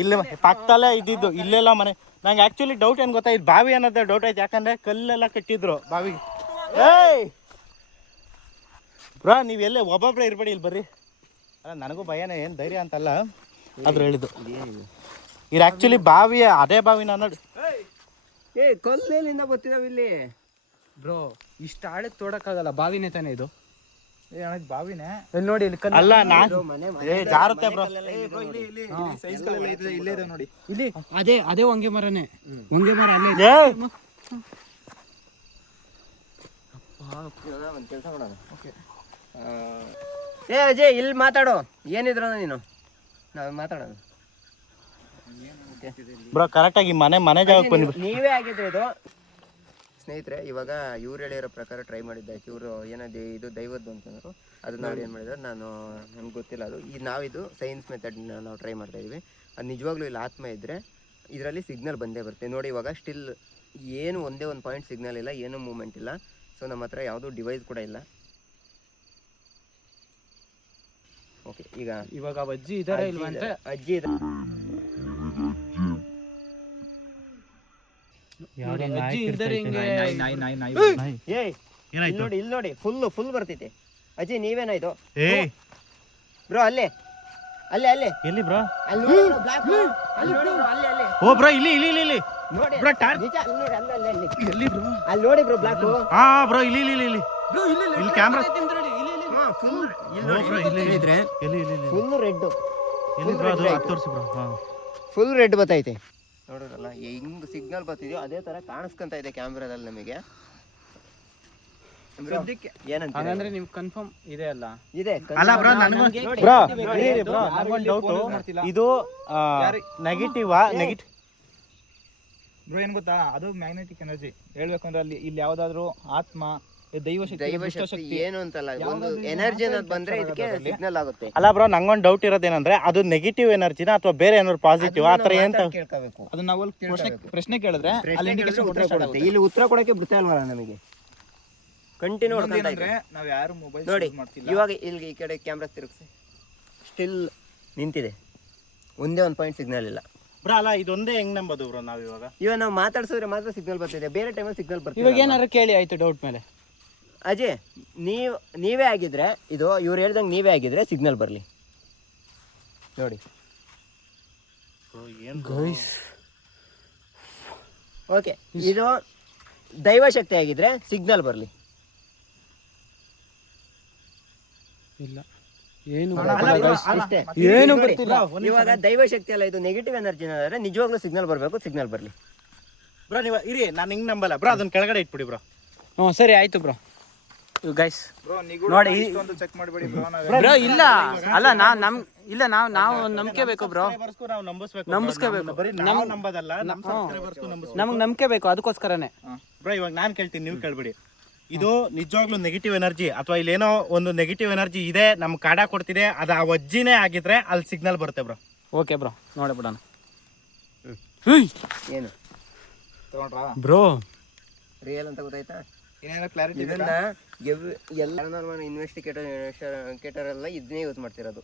ಇಲ್ಲಿ ಪಕ್ಕದಲ್ಲೇ ಇದ್ದಿದ್ದು, ಇಲ್ಲೆಲ್ಲ ಮನೆ. ನಂಗೆ ಆಕ್ಚುಲಿ ಡೌಟ್ ಏನ್ ಗೊತ್ತಾ, ಇದು ಬಾವಿ ಅನ್ನೋದೇ ಡೌಟ್ ಆಯ್ತು, ಯಾಕಂದ್ರೆ ಕಲ್ಲೆಲ್ಲ ಕಟ್ಟಿದ್ರು ಬಾವಿಗೆ. ಬ್ರೋ ನೀವೆಲ್ಲೇ ಒಬ್ಬೊಬ್ರೆ ಇರ್ಬೇಡಿ, ಇಲ್ಲಿ ಬರ್ರಿ. ಅಲ್ಲ ನನಗೂ ಭಯನೇ, ಏನು ಧೈರ್ಯ ಅಂತಲ್ಲ, ಆದ್ರೂ ಹೇಳಿದ್ದು ಇದು ಆಕ್ಚುಲಿ ಬಾವಿ, ಅದೇ ಬಾವಿನ ನೋಡಿ. ಕಲ್ಲೇಲಿಂದ ಬರ್ತಿದಾವ ಇಲ್ಲಿ ಬ್ರೋ. ಇಷ್ಟು ಆಳಕ್ಕೆ ತೋಡಕ್ಕಾಗಲ್ಲ, ಬಾವಿನೇ ತಾನೇ ಇದು. ಬಾವಿನೇ ಇಲ್ಲಿ ನೋಡಿ, ಇಲ್ಲಿ ಕಲ್ಲು. ಅಲ್ಲ ನಾನು ಜಾರುತ್ತೆ ಬ್ರೋ. ಇಲ್ಲೇ ಇದೆ ನೋಡಿ, ಇಲ್ಲಿ ಅದೇ ಹೊಂಗೆ ಮರನೇ, ಹೊಂಗೆ ಮರ ಅಲ್ಲೇ. ಒಂದ್ ಕೆಲಸ ಮಾಡೋಣ. ಅಜಯ್ ಇಲ್ಲಿ ಮಾತಾಡೋ, ಏನಿದ್ರ ನೀನು, ನಾವು ಮಾತಾಡೋಣ ಬ್ರೋ. ಕರೆಕ್ಟಾಗಿ ಮನೆ ಜಾಗಕ್ಕೆ ಬಂದು ನೀವೇ ಆಗಿದ್ರೆ ಇದು ಸ್ನೇಹಿತರೆ. ಇವಾಗ ಇವ್ರು ಹೇಳಿರೋ ಪ್ರಕಾರ ಟ್ರೈ ಮಾಡಿದ್ದಾಯ್ತು. ಇವರು ಏನದು ಇದು ದೈವದ್ದು ಅಂತಂದ್ರು, ಅದನ್ನ ಅವ್ರು ಏನು ಮಾಡಿದ್ರು ನಮ್ಗೆ ಗೊತ್ತಿಲ್ಲ ಅದು. ಈಗ ನಾವಿದು ಸೈನ್ಸ್ ಮೆಥಡ್ ನಾವು ಟ್ರೈ ಮಾಡ್ತಾ ಇದೀವಿ. ಅದು ನಿಜವಾಗ್ಲೂ ಇಲ್ಲಿ ಆತ್ಮ ಇದ್ದರೆ ಇದರಲ್ಲಿ ಸಿಗ್ನಲ್ ಬಂದೇ ಬರುತ್ತೆ ನೋಡಿ. ಇವಾಗ ಸ್ಟಿಲ್ ಏನು ಒಂದೇ ಒಂದು ಪಾಯಿಂಟ್ ಸಿಗ್ನಲ್ ಇಲ್ಲ, ಏನೂ ಮೂವ್ಮೆಂಟ್ ಇಲ್ಲ. ಸೊ ನಮ್ಮ ಹತ್ರ ಯಾವುದೂ ಡಿವೈಸ್ ಕೂಡ ಇಲ್ಲ. ಓಕೆ, ಈಗ ಇವಾಗ ಅಜ್ಜಿ ಇದಾರೆ ಇಲ್ವಾ ಅಂತ. ಅಜ್ಜಿ ಇದೆ, ಅಜ್ಜಿ ಇಲ್ದರೆ ಹಿಂಗೆ ಇಲ್ಲಿ ನೋಡಿ ಫುಲ್ ಬರ್ತೈತೆ. ಅಜ್ಜಿ ನೀವೇನಾ ಇದು ಬ್ರೋ? ಅಲ್ಲೇ ಎಲ್ಲಿ ಬ್ರೋ? ಅಲ್ಲಿ ನೋಡಿ bro, black bro. ಅಲ್ಲಿ ನೋಡಿ bro, ಅಲ್ಲಿ ಓ ಬ್ರೋ, ಇಲ್ಲಿ ಇಲ್ಲಿ ಇಲ್ಲಿ ನೋಡಿ ಬ್ರೋ. ಟಾರ್ ನಿಜ, ಅಲ್ಲಿ ನೋಡಿ, ಅಲ್ಲಿ ಎಲ್ಲಿ ಬ್ರೋ? ಅಲ್ಲಿ ನೋಡಿ ಬ್ರೋ, ಬ್ಲಾಕ್. ಹಾ ಬ್ರೋ, ಇಲ್ಲಿ ಇಲ್ಲಿ ಇಲ್ಲಿ ಇಲ್ಲಿ ಕ್ಯಾಮ್ರಾ ಫುಲ್ ಬ್ರೋ, ಇಲ್ಲಿ ಇದ್ರೆ ಎಲ್ಲಿ ಇಲ್ಲಿ ಇಲ್ಲಿ ಫುಲ್ ರೆಡ್, ಎಲ್ಲಿ ಬ್ರೋ? ಅದು ಹತ್ತು ವರ್ಷ ಬ್ರೋ. ಹಾ, ಫುಲ್ ರೆಡ್ ಬರ್ತೈತೆ ನೋಡೋರಲ್ಲ. ಹೆಂಗ್ ಸಿಗ್ನಲ್ ಬರ್ತಿದ್ಯೋ ಅದೇ ತರ ಕಾಣಿಸ್ಕೊಂತ ಇದೆ ಕ್ಯಾಮ್ರಾದಲ್ಲಿ ನಮಗೆ. ಏನಂತ ಹಾಗಂದ್ರೆ ನಿಮ್ ಕನ್ಫರ್ಮ್ ಇದೆ ಅಲ್ಲ? ಇದೆ ಅಲ್ಲ ಬ್ರೋ, ನನಗೆ ಬ್ರೋ ನನಗೊಂದು ಡೌಟ್, ಇದು ನೆಗೆಟಿವ್ ಬ್ರೋ ಏನ್ ಗೊತ್ತಾ, ಅದು ಮ್ಯಾಗ್ನೆಟಿಕ್ ಎನರ್ಜಿ. ಹೇಳ್ಬೇಕು ಅಂದ್ರೆ ಅಲ್ಲಿ ಇಲ್ಲಿ ಯಾವ್ದಾದ್ರು ಆತ್ಮ, ದೈವಶಕ್ತಿ ಏನು ಅಂತಲ್ಲ, ಒಂದು ಎನರ್ಜಿ ಅನ್ನೋದು ಬಂದ್ರೆ ಇದಕ್ಕೆ ಸಿಗ್ನಲ್ ಆಗುತ್ತೆ. ಅಲ್ಲ ಬ್ರೋ, ನಂಗೊಂದು ಡೌಟ್ ಇರೋದೇನಂದ್ರೆ, ಅದು ನೆಗೆಟಿವ್ ಎನರ್ಜಿನ ಅಥವಾ ಬೇರೆ ಏನಾದ್ರು ಪಾಸಿಟಿವ್ ಆ ತರ ಏನ್ ಕೇಳ್ಕೋಬೇಕು. ಅದನ್ನ ನಾವು ಪ್ರಶ್ನೆ ಕೇಳಿದ್ರೆ ಅಲ್ಲಿ ಇಂಡಿಕೇಶನ್ ಉತ್ತರ ಕೊಡುತ್ತೆ. ಇಲ್ಲಿ ಉತ್ತರ ಕೊಡಕ್ಕೆ ಬಿಡ್ತಾ ಇಲ್ವಲ್ಲ ನಮಗೆ, ಕಂಟಿನ್ಯೂ ಅಂದ್ರೆ ನಾವ್ ಯಾರು ಮೊಬೈಲ್ ನೋಡಿ. ಮಾಡ್ತಿಲ್ಲ. ಇವಾಗ ಇಲ್ಲಿ ಈ ಕಡೆ ಕ್ಯಾಮ್ರಾ ತಿರುಗಿಸಿ, ಸ್ಟಿಲ್ ನಿಂತಿದೆ, ಒಂದೇ ಒಂದು ಪಾಯಿಂಟ್ ಸಿಗ್ನಲ್ ಇಲ್ಲ ಬ್ರೋ. ಅಲ್ಲ ಇದೊಂದೇ ಹೆಂಗ್ ನಂಬೋದು ಬ್ರೋ ನಾವು ಇವಾಗ ನಾವು ಮಾತಾಡ್ಸಿದ್ರೆ ಮಾತ್ರ ಸಿಗ್ನಲ್ ಬರ್ತಿದೆ, ಬೇರೆ ಟೈಮಲ್ಲಿ ಸಿಗ್ನಲ್ ಬರ್ತಿದೆ. ಇವಾಗ ಏನಾರು ಕೇಳಿ ಆಯ್ತು ಡೌಟ್ ಮೇಲೆ. ಅಜಯ್ ನೀವೇ ಆಗಿದ್ರೆ ಇದು, ಇವ್ರು ಹೇಳ್ದಂಗೆ ನೀವೇ ಆಗಿದ್ರೆ ಸಿಗ್ನಲ್ ಬರಲಿ ನೋಡಿ. ಓಕೆ, ಇದು ದೈವಶಕ್ತಿ ಆಗಿದ್ರೆ ಸಿಗ್ನಲ್ ಬರಲಿ. ಇಲ್ಲ ಏನು ಅಷ್ಟೇ. ಏನು ನೋಡಿ, ಬರ್ತಿಲ್ಲ. ಇವಾಗ ದೈವಶಕ್ತಿ ಅಲ್ಲ, ಇದು ನೆಗೆಟಿವ್ ಎನರ್ಜಿ ಆದರೆ ನಿಜವಾಗ್ಲೂ ಸಿಗ್ನಲ್ ಬರಬೇಕು, ಸಿಗ್ನಲ್ ಬರಲಿ ಬ್ರೋ. ನೀವು ಇರಿ, ನಾನು ಹಿಂಗ್ ನಂಬಲ್ಲ ಬ್ರೋ, ಅದನ್ನ ಕೆಳಗಡೆ ಇಟ್ಬಿಡಿ ಬ್ರೋ. ಹ್ಞೂ ಸರಿ ಆಯ್ತು ಬ್ರೋ. ಗೈಸ್ ಬ್ರೋ ನೋಡಿ, ಇಷ್ಟೊಂದು ಚೆಕ್ ಮಾಡಬೇಡಿ ಬ್ರೋ. ಬ್ರೋ ಇಲ್ಲ ಅಲ್ಲ, ನಾವು ನಂಬಿಕೆ ಬೇಕು ಬ್ರೋ, ನಾವು ನಂಬಿಸ್ಬೇಕು, ನಂಬಿಸ್ಕೋಬೇಕು. ಬರೀ ನಾವು ನಂಬೋದಲ್ಲ, ನಮ್ಮ ಸಬ್ಸ್ಕ್ರೈಬರ್ಸ್ಗೂ ನಂಬಿಸ್ಬೇಕು. ನಮಗೆ ನಂಬಿಕೆ ಬೇಕು, ಅದಕ್ಕೋಸ್ಕರನೇ ಬ್ರೋ. ಇವಾಗ ನಾನು ಕೇಳ್ತೀನಿ, ನೀವು ಕೇಳ್ಬಿಡಿ. ಇದು ನಿಜವಾಗ್ಲೂ ನೆಗೆಟಿವ್ ಎನರ್ಜಿ ಅಥವಾ ಇಲ್ಲೇನೋ ಒಂದು ನೆಗೆಟಿವ್ ಎನರ್ಜಿ ಇದೆ, ನಮ್ಗೆ ಕಾಡ ಕೊಡ್ತಿದೆ, ಅದು ಆ ವಜ್ಜಿನೇ ಆಗಿದ್ರೆ ಅಲ್ಲಿ ಸಿಗ್ನಲ್ ಬರುತ್ತೆ ಬ್ರೋ. ಓಕೆ ಬ್ರೋ, ನೋಡಿ ಬಿಡೋಣ. ಏನು ತಗೊಂಡ್ರಾ ಬ್ರೋ? ರಿಯಲ್ ಅಂತ ಗೊತ್ತಾಯ್ತಾ? ಏನೇನೋ ಕ್ಲಾರಿಟಿ ಇದೆ. ಇದನ್ನ ಎಲ್ಲ ಇನ್ವೆಸ್ಟಿಗೇಟರ್ ಎಲ್ಲ ಇದನ್ನೇ ಯೂಸ್ ಮಾಡ್ತಿರೋದು,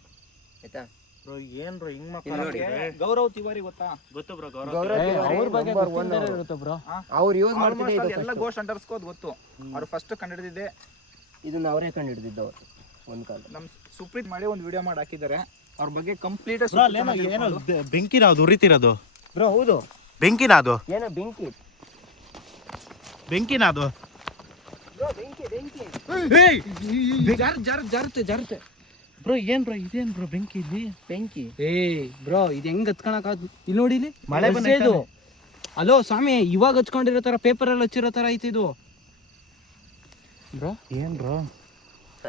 ಆಯ್ತಾ ಬ್ರೋ? ಏನ್ ಬ್ರೋ ಹಿಂಗ್ ಇಲ್ಲಿ ನೋಡಿ. ಗೌರವ್ ತಿವಾರಿ ಗೊತ್ತಾ? ಗೊತ್ತು ಬ್ರೋ, ಗೌರವ್ ಅವ್ರ ಬಗ್ಗೆ ಇರುತ್ತೆ ಬ್ರೋ. ಅವ್ರು ಯೂಸ್ Almost ಮಾಡ್ತಿದ್ದೆ ಅಲ್ಲಿ ಎಲ್ಲ ಗೋಸ್ಟ್ ಹಂಟರ್ಸ್ಗೂ ಅದು ಗೊತ್ತು. ಅವ್ರು ಫಸ್ಟ್ ಕಂಡಿಡಿದಿದ್ದೆ ಇದನ್ನ ಅವರೇ ಕಂಡು ಹಿಡಿದಿದ್ದವ್ರು ಒಂದು ಕಾಲ. ನಮ್ ಸುಪ್ರೀತ್ ಮಾಡಿ ಒಂದು ವಿಡಿಯೋ ಮಾಡಿ ಹಾಕಿದ್ದಾರೆ ಅವ್ರ ಬಗ್ಗೆ ಕಂಪ್ಲೀಟ್. ಬ್ರೋ ಅಲ್ಲೇನೋ ಏನೋ ಬೆಂಕಿನ ಅದು ಉರಿತಿರೋದು ಬ್ರೋ. ಹೌದು, ಬೆಂಕಿನ ಅದು, ಏನೋ ಬೆಂಕಿ ಬೆಂಕಿನ ಅದು ಬ್ರೋ, ಬೆಂಕಿ ಬೆಂಕಿ. ಜಾರುತ್ತೆ ಬ್ರೋ. ಏನ್ ಬ್ರೋ ಇದೇನ್ ಬ್ರೋ ಬೆಂಕಿ ಇಲ್ಲಿ? ಬೆಂಕಿ ಬ್ರೋ, ಇದು ಹೆಂಗ್ ಹತ್ಕೊಳಕಾದ್? ಇಲ್ಲಿ ನೋಡಿ, ಇಲ್ಲಿ ಮಳೆ ಇದು. ಅಲೋ ಸ್ವಾಮಿ, ಇವಾಗ ಹಚ್ಕೊಂಡಿರೋ ತರ, ಪೇಪರ್ ಅಲ್ಲಿ ಹಚ್ಚಿರೋ ತರ ಐತಿ ಇದು ಬ್ರೋ. ಏನ್ ಬ್ರೋ?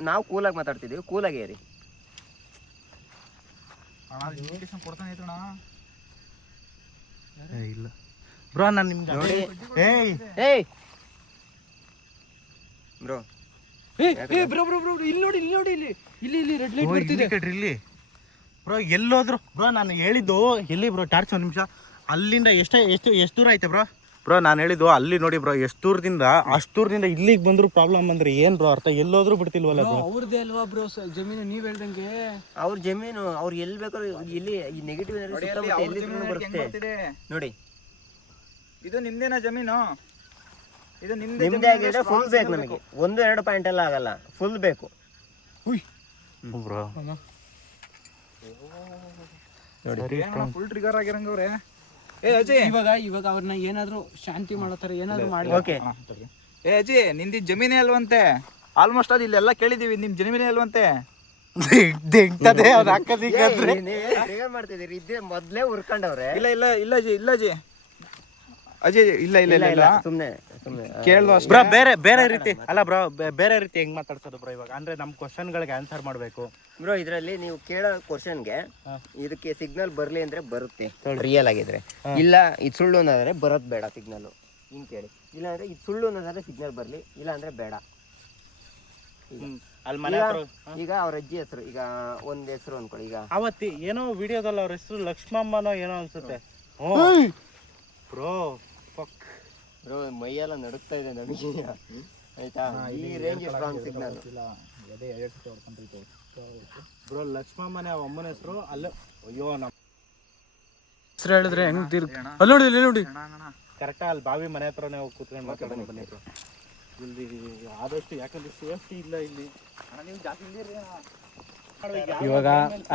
ನಾವು ಕೂಲಾಗಿ ಮಾತಾಡ್ತಿದೀವಿ, ಕೂಲಾಗಿ ಇರಿ. ಇಂಡಿಕೇಶನ್ ಕೊಡ್ತಾನೆ ಇದ್ರಣ. ಇಲ್ಲ ಬ್ರೋ, ನಾನು ನಿಮ್ಗೆ ನೋಡಿ. ಏಯ್ ಏಯ್ ಬ್ರೋ ಬ್ರೋ ಬ್ರೋ ಬ್ರೋ ಇಲ್ಲಿ ನೋಡಿ ಇಲ್ಲಿ ರೆಡ್ ಲೈಟ್ ಬರ್ತಿದೆ ಇಲ್ಲಿ ಬ್ರೋ ಎಲ್ಲೋದ್ರು ಬ್ರೋ ನಾನು ಹೇಳಿದ್ದು ಎಲ್ಲಿ ಬ್ರೋ ಟಾರ್ಚ್ ಒಂದು ನಿಮಿಷ ಅಲ್ಲಿಂದ ಎಷ್ಟು ದೂರ ಐತೆ ಬ್ರೋ ನಾನು ಹೇಳಿದ್ದು ಅಲ್ಲಿ ನೋಡಿ ಬ್ರೋ ಎಷ್ಟು ದೂರದಿಂದ ಅಷ್ಟು ದೂರದಿಂದ ಇಲ್ಲಿಗೆ ಬಂದ್ರು ಪ್ರಾಬ್ಲಮ್ ಅಂದ್ರೆ ಏನ್ ಬ್ರೋ ಅರ್ಥ ಎಲ್ಲೋದ್ರು ಬಿಡ್ತಿಲ್ವಲ್ಲ ಬ್ರೋ ಅವ್ರದ್ದೇ ಅಲ್ವಾ ಬ್ರೋ ಜಮೀನು ನೀವ್ ಹೇಳ್ದಂಗೆ ಅವ್ರ ಜಮೀನು ಅವ್ರು ಎಲ್ಲಿ ಬೇಕಾದ್ರೂ ಇಲ್ಲಿ ಈ ನೆಗೆಟಿವ್ ಬರುತ್ತೆ ನೋಡಿ. ಇದು ನಿಮ್ದೇನಾ ಜಮೀನು? ಇದು ನಿಮ್ದೇ ಆಗಿದ್ರೆ ಫುಲ್ ಬೇಕು ನಮಗೆ, 1-2 ಪಾಯಿಂಟ್ ಎಲ್ಲ ಆಗಲ್ಲ, ಫುಲ್ ಬೇಕು. ಬ್ರೋ ಫುಲ್ ಟ್ರಿಗರ್ ಆಗಿರಂಗವ್ರೆ. ಏ ಅಜಯ್, ಇವಾಗ ಅವ್ರನ್ನ ಏನಾದ್ರು ಶಾಂತಿ ಮಾಡೋ ತರ ಏನಾದ್ರು ಮಾಡಿ. ಓಕೆ ಏ ಅಜಯ್, ನಿಂದಿ ಜಮೀನೇ ಅಲ್ವಂತೆ? ಆಲ್ಮೋಸ್ಟ್ ಅದು ಇಲ್ಲೆಲ್ಲ ಕೇಳಿದೀವಿ, ನಿಮ್ ಜಮೀನೇ ಅಲ್ವಂತೆ? ಮಾಡ್ತಿದ್ದೀರಿ, ಇದೇ ಮೊದ್ಲೇ ಉರ್ಕೊಂಡವ್ರೆ. ಇಲ್ಲ ಅಜಯ್ ಅಜಯ್ ಇಲ್ಲ ಸುಮ್ನೆ ಕೇಳ್ದು ಬ್ರೋ ಬೇರೆ ರೀತಿ ಅಲ್ಲ ಬ್ರೋ, ಬೇರೆ ರೀತಿ ಹೆಂಗ್ ಮಾತಾಡ್ಸೋದು ಬ್ರೋ? ಇವಾಗ ಅಂದ್ರೆ ನಮ್ ಕ್ವಶನ್ಗಳಿಗೆ ಆನ್ಸರ್ ಮಾಡ್ಬೇಕು ಬ್ರೋ. ಇದ್ರಲ್ಲಿ ನೀವು ಕೇಳೋ ಕ್ವಶನ್ಗೆ ಇದಕ್ಕೆ ಸಿಗ್ನಲ್ ಬರ್ಲಿ ಅಂದ್ರೆ ಬರುತ್ತೆ ರಿಯಲ್ ಆಗಿದ್ರೆ, ಇಲ್ಲ ಇದು ಸುಳ್ಳು ಅನ್ನೋದ್ರೆ ಬರೋದ್ ಬೇಡ ಸಿಗ್ನಲ್. ಹಿಂಗ್ ಕೇಳಿ, ಇಲ್ಲ ಅಂದ್ರೆ ಇದು ಸುಳ್ಳು ಅನ್ನೋದಾದ್ರೆ ಸಿಗ್ನಲ್ ಬರ್ಲಿ, ಇಲ್ಲ ಅಂದ್ರೆ ಬೇಡ. ಅಲ್ಲಿ ಮನೆ ಈಗ ಅವ್ರ ಅಜ್ಜಿ ಹೆಸರು, ಈಗ ಒಂದ್ ಹೆಸರು ಅನ್ಕೊಳ್ಳಿ. ಈಗ ಅವತ್ತಿ ಏನೋ ವಿಡಿಯೋದಲ್ಲಿ ಅವ್ರ ಹೆಸರು ಲಕ್ಷ್ಮಮ್ಮನೋ ಏನೋ ಅನ್ಸುತ್ತೆ ಬ್ರೋ. ಬ್ರೋ ಮೈಯೆಲ್ಲ ನಡುಕ್ತಾ ಇದೆ ನಮಗೆ, ಆಯ್ತಾ? ಈ ರೇಂಜ್ ಸ್ಟ್ರಾಂಗ್ ಸಿಗ್ನಲ್ ಬ್ರೋ. ಲಕ್ಷ್ಮಮ್ಮನೆ ಅಮ್ಮನ ಹೆಸರು ಅಲ್ಲ. ಅಯ್ಯೋ ನಮ್ಮ ಹೆಸರು ಹೇಳಿದ್ರೆ ಹೆಂಗ್ ಅಲ್ಲಿ ನೋಡಿ ಕರೆಕ್ಟಾ ಅಲ್ಲಿ ಬಾವಿ ಮನೆ ಹತ್ರನೇ ಹೋಗಿ ಕೂತ್ಕೊಂಡು ಮಾತಾಡೋಣ ಬನ್ನಿ ಬ್ರೋ. ಇಲ್ಲಿ ಆದಷ್ಟು ಯಾಕಂದ್ರೆ ಸೇಫ್ಟಿ ಇಲ್ಲ ಇಲ್ಲಿ. ಇವಾಗ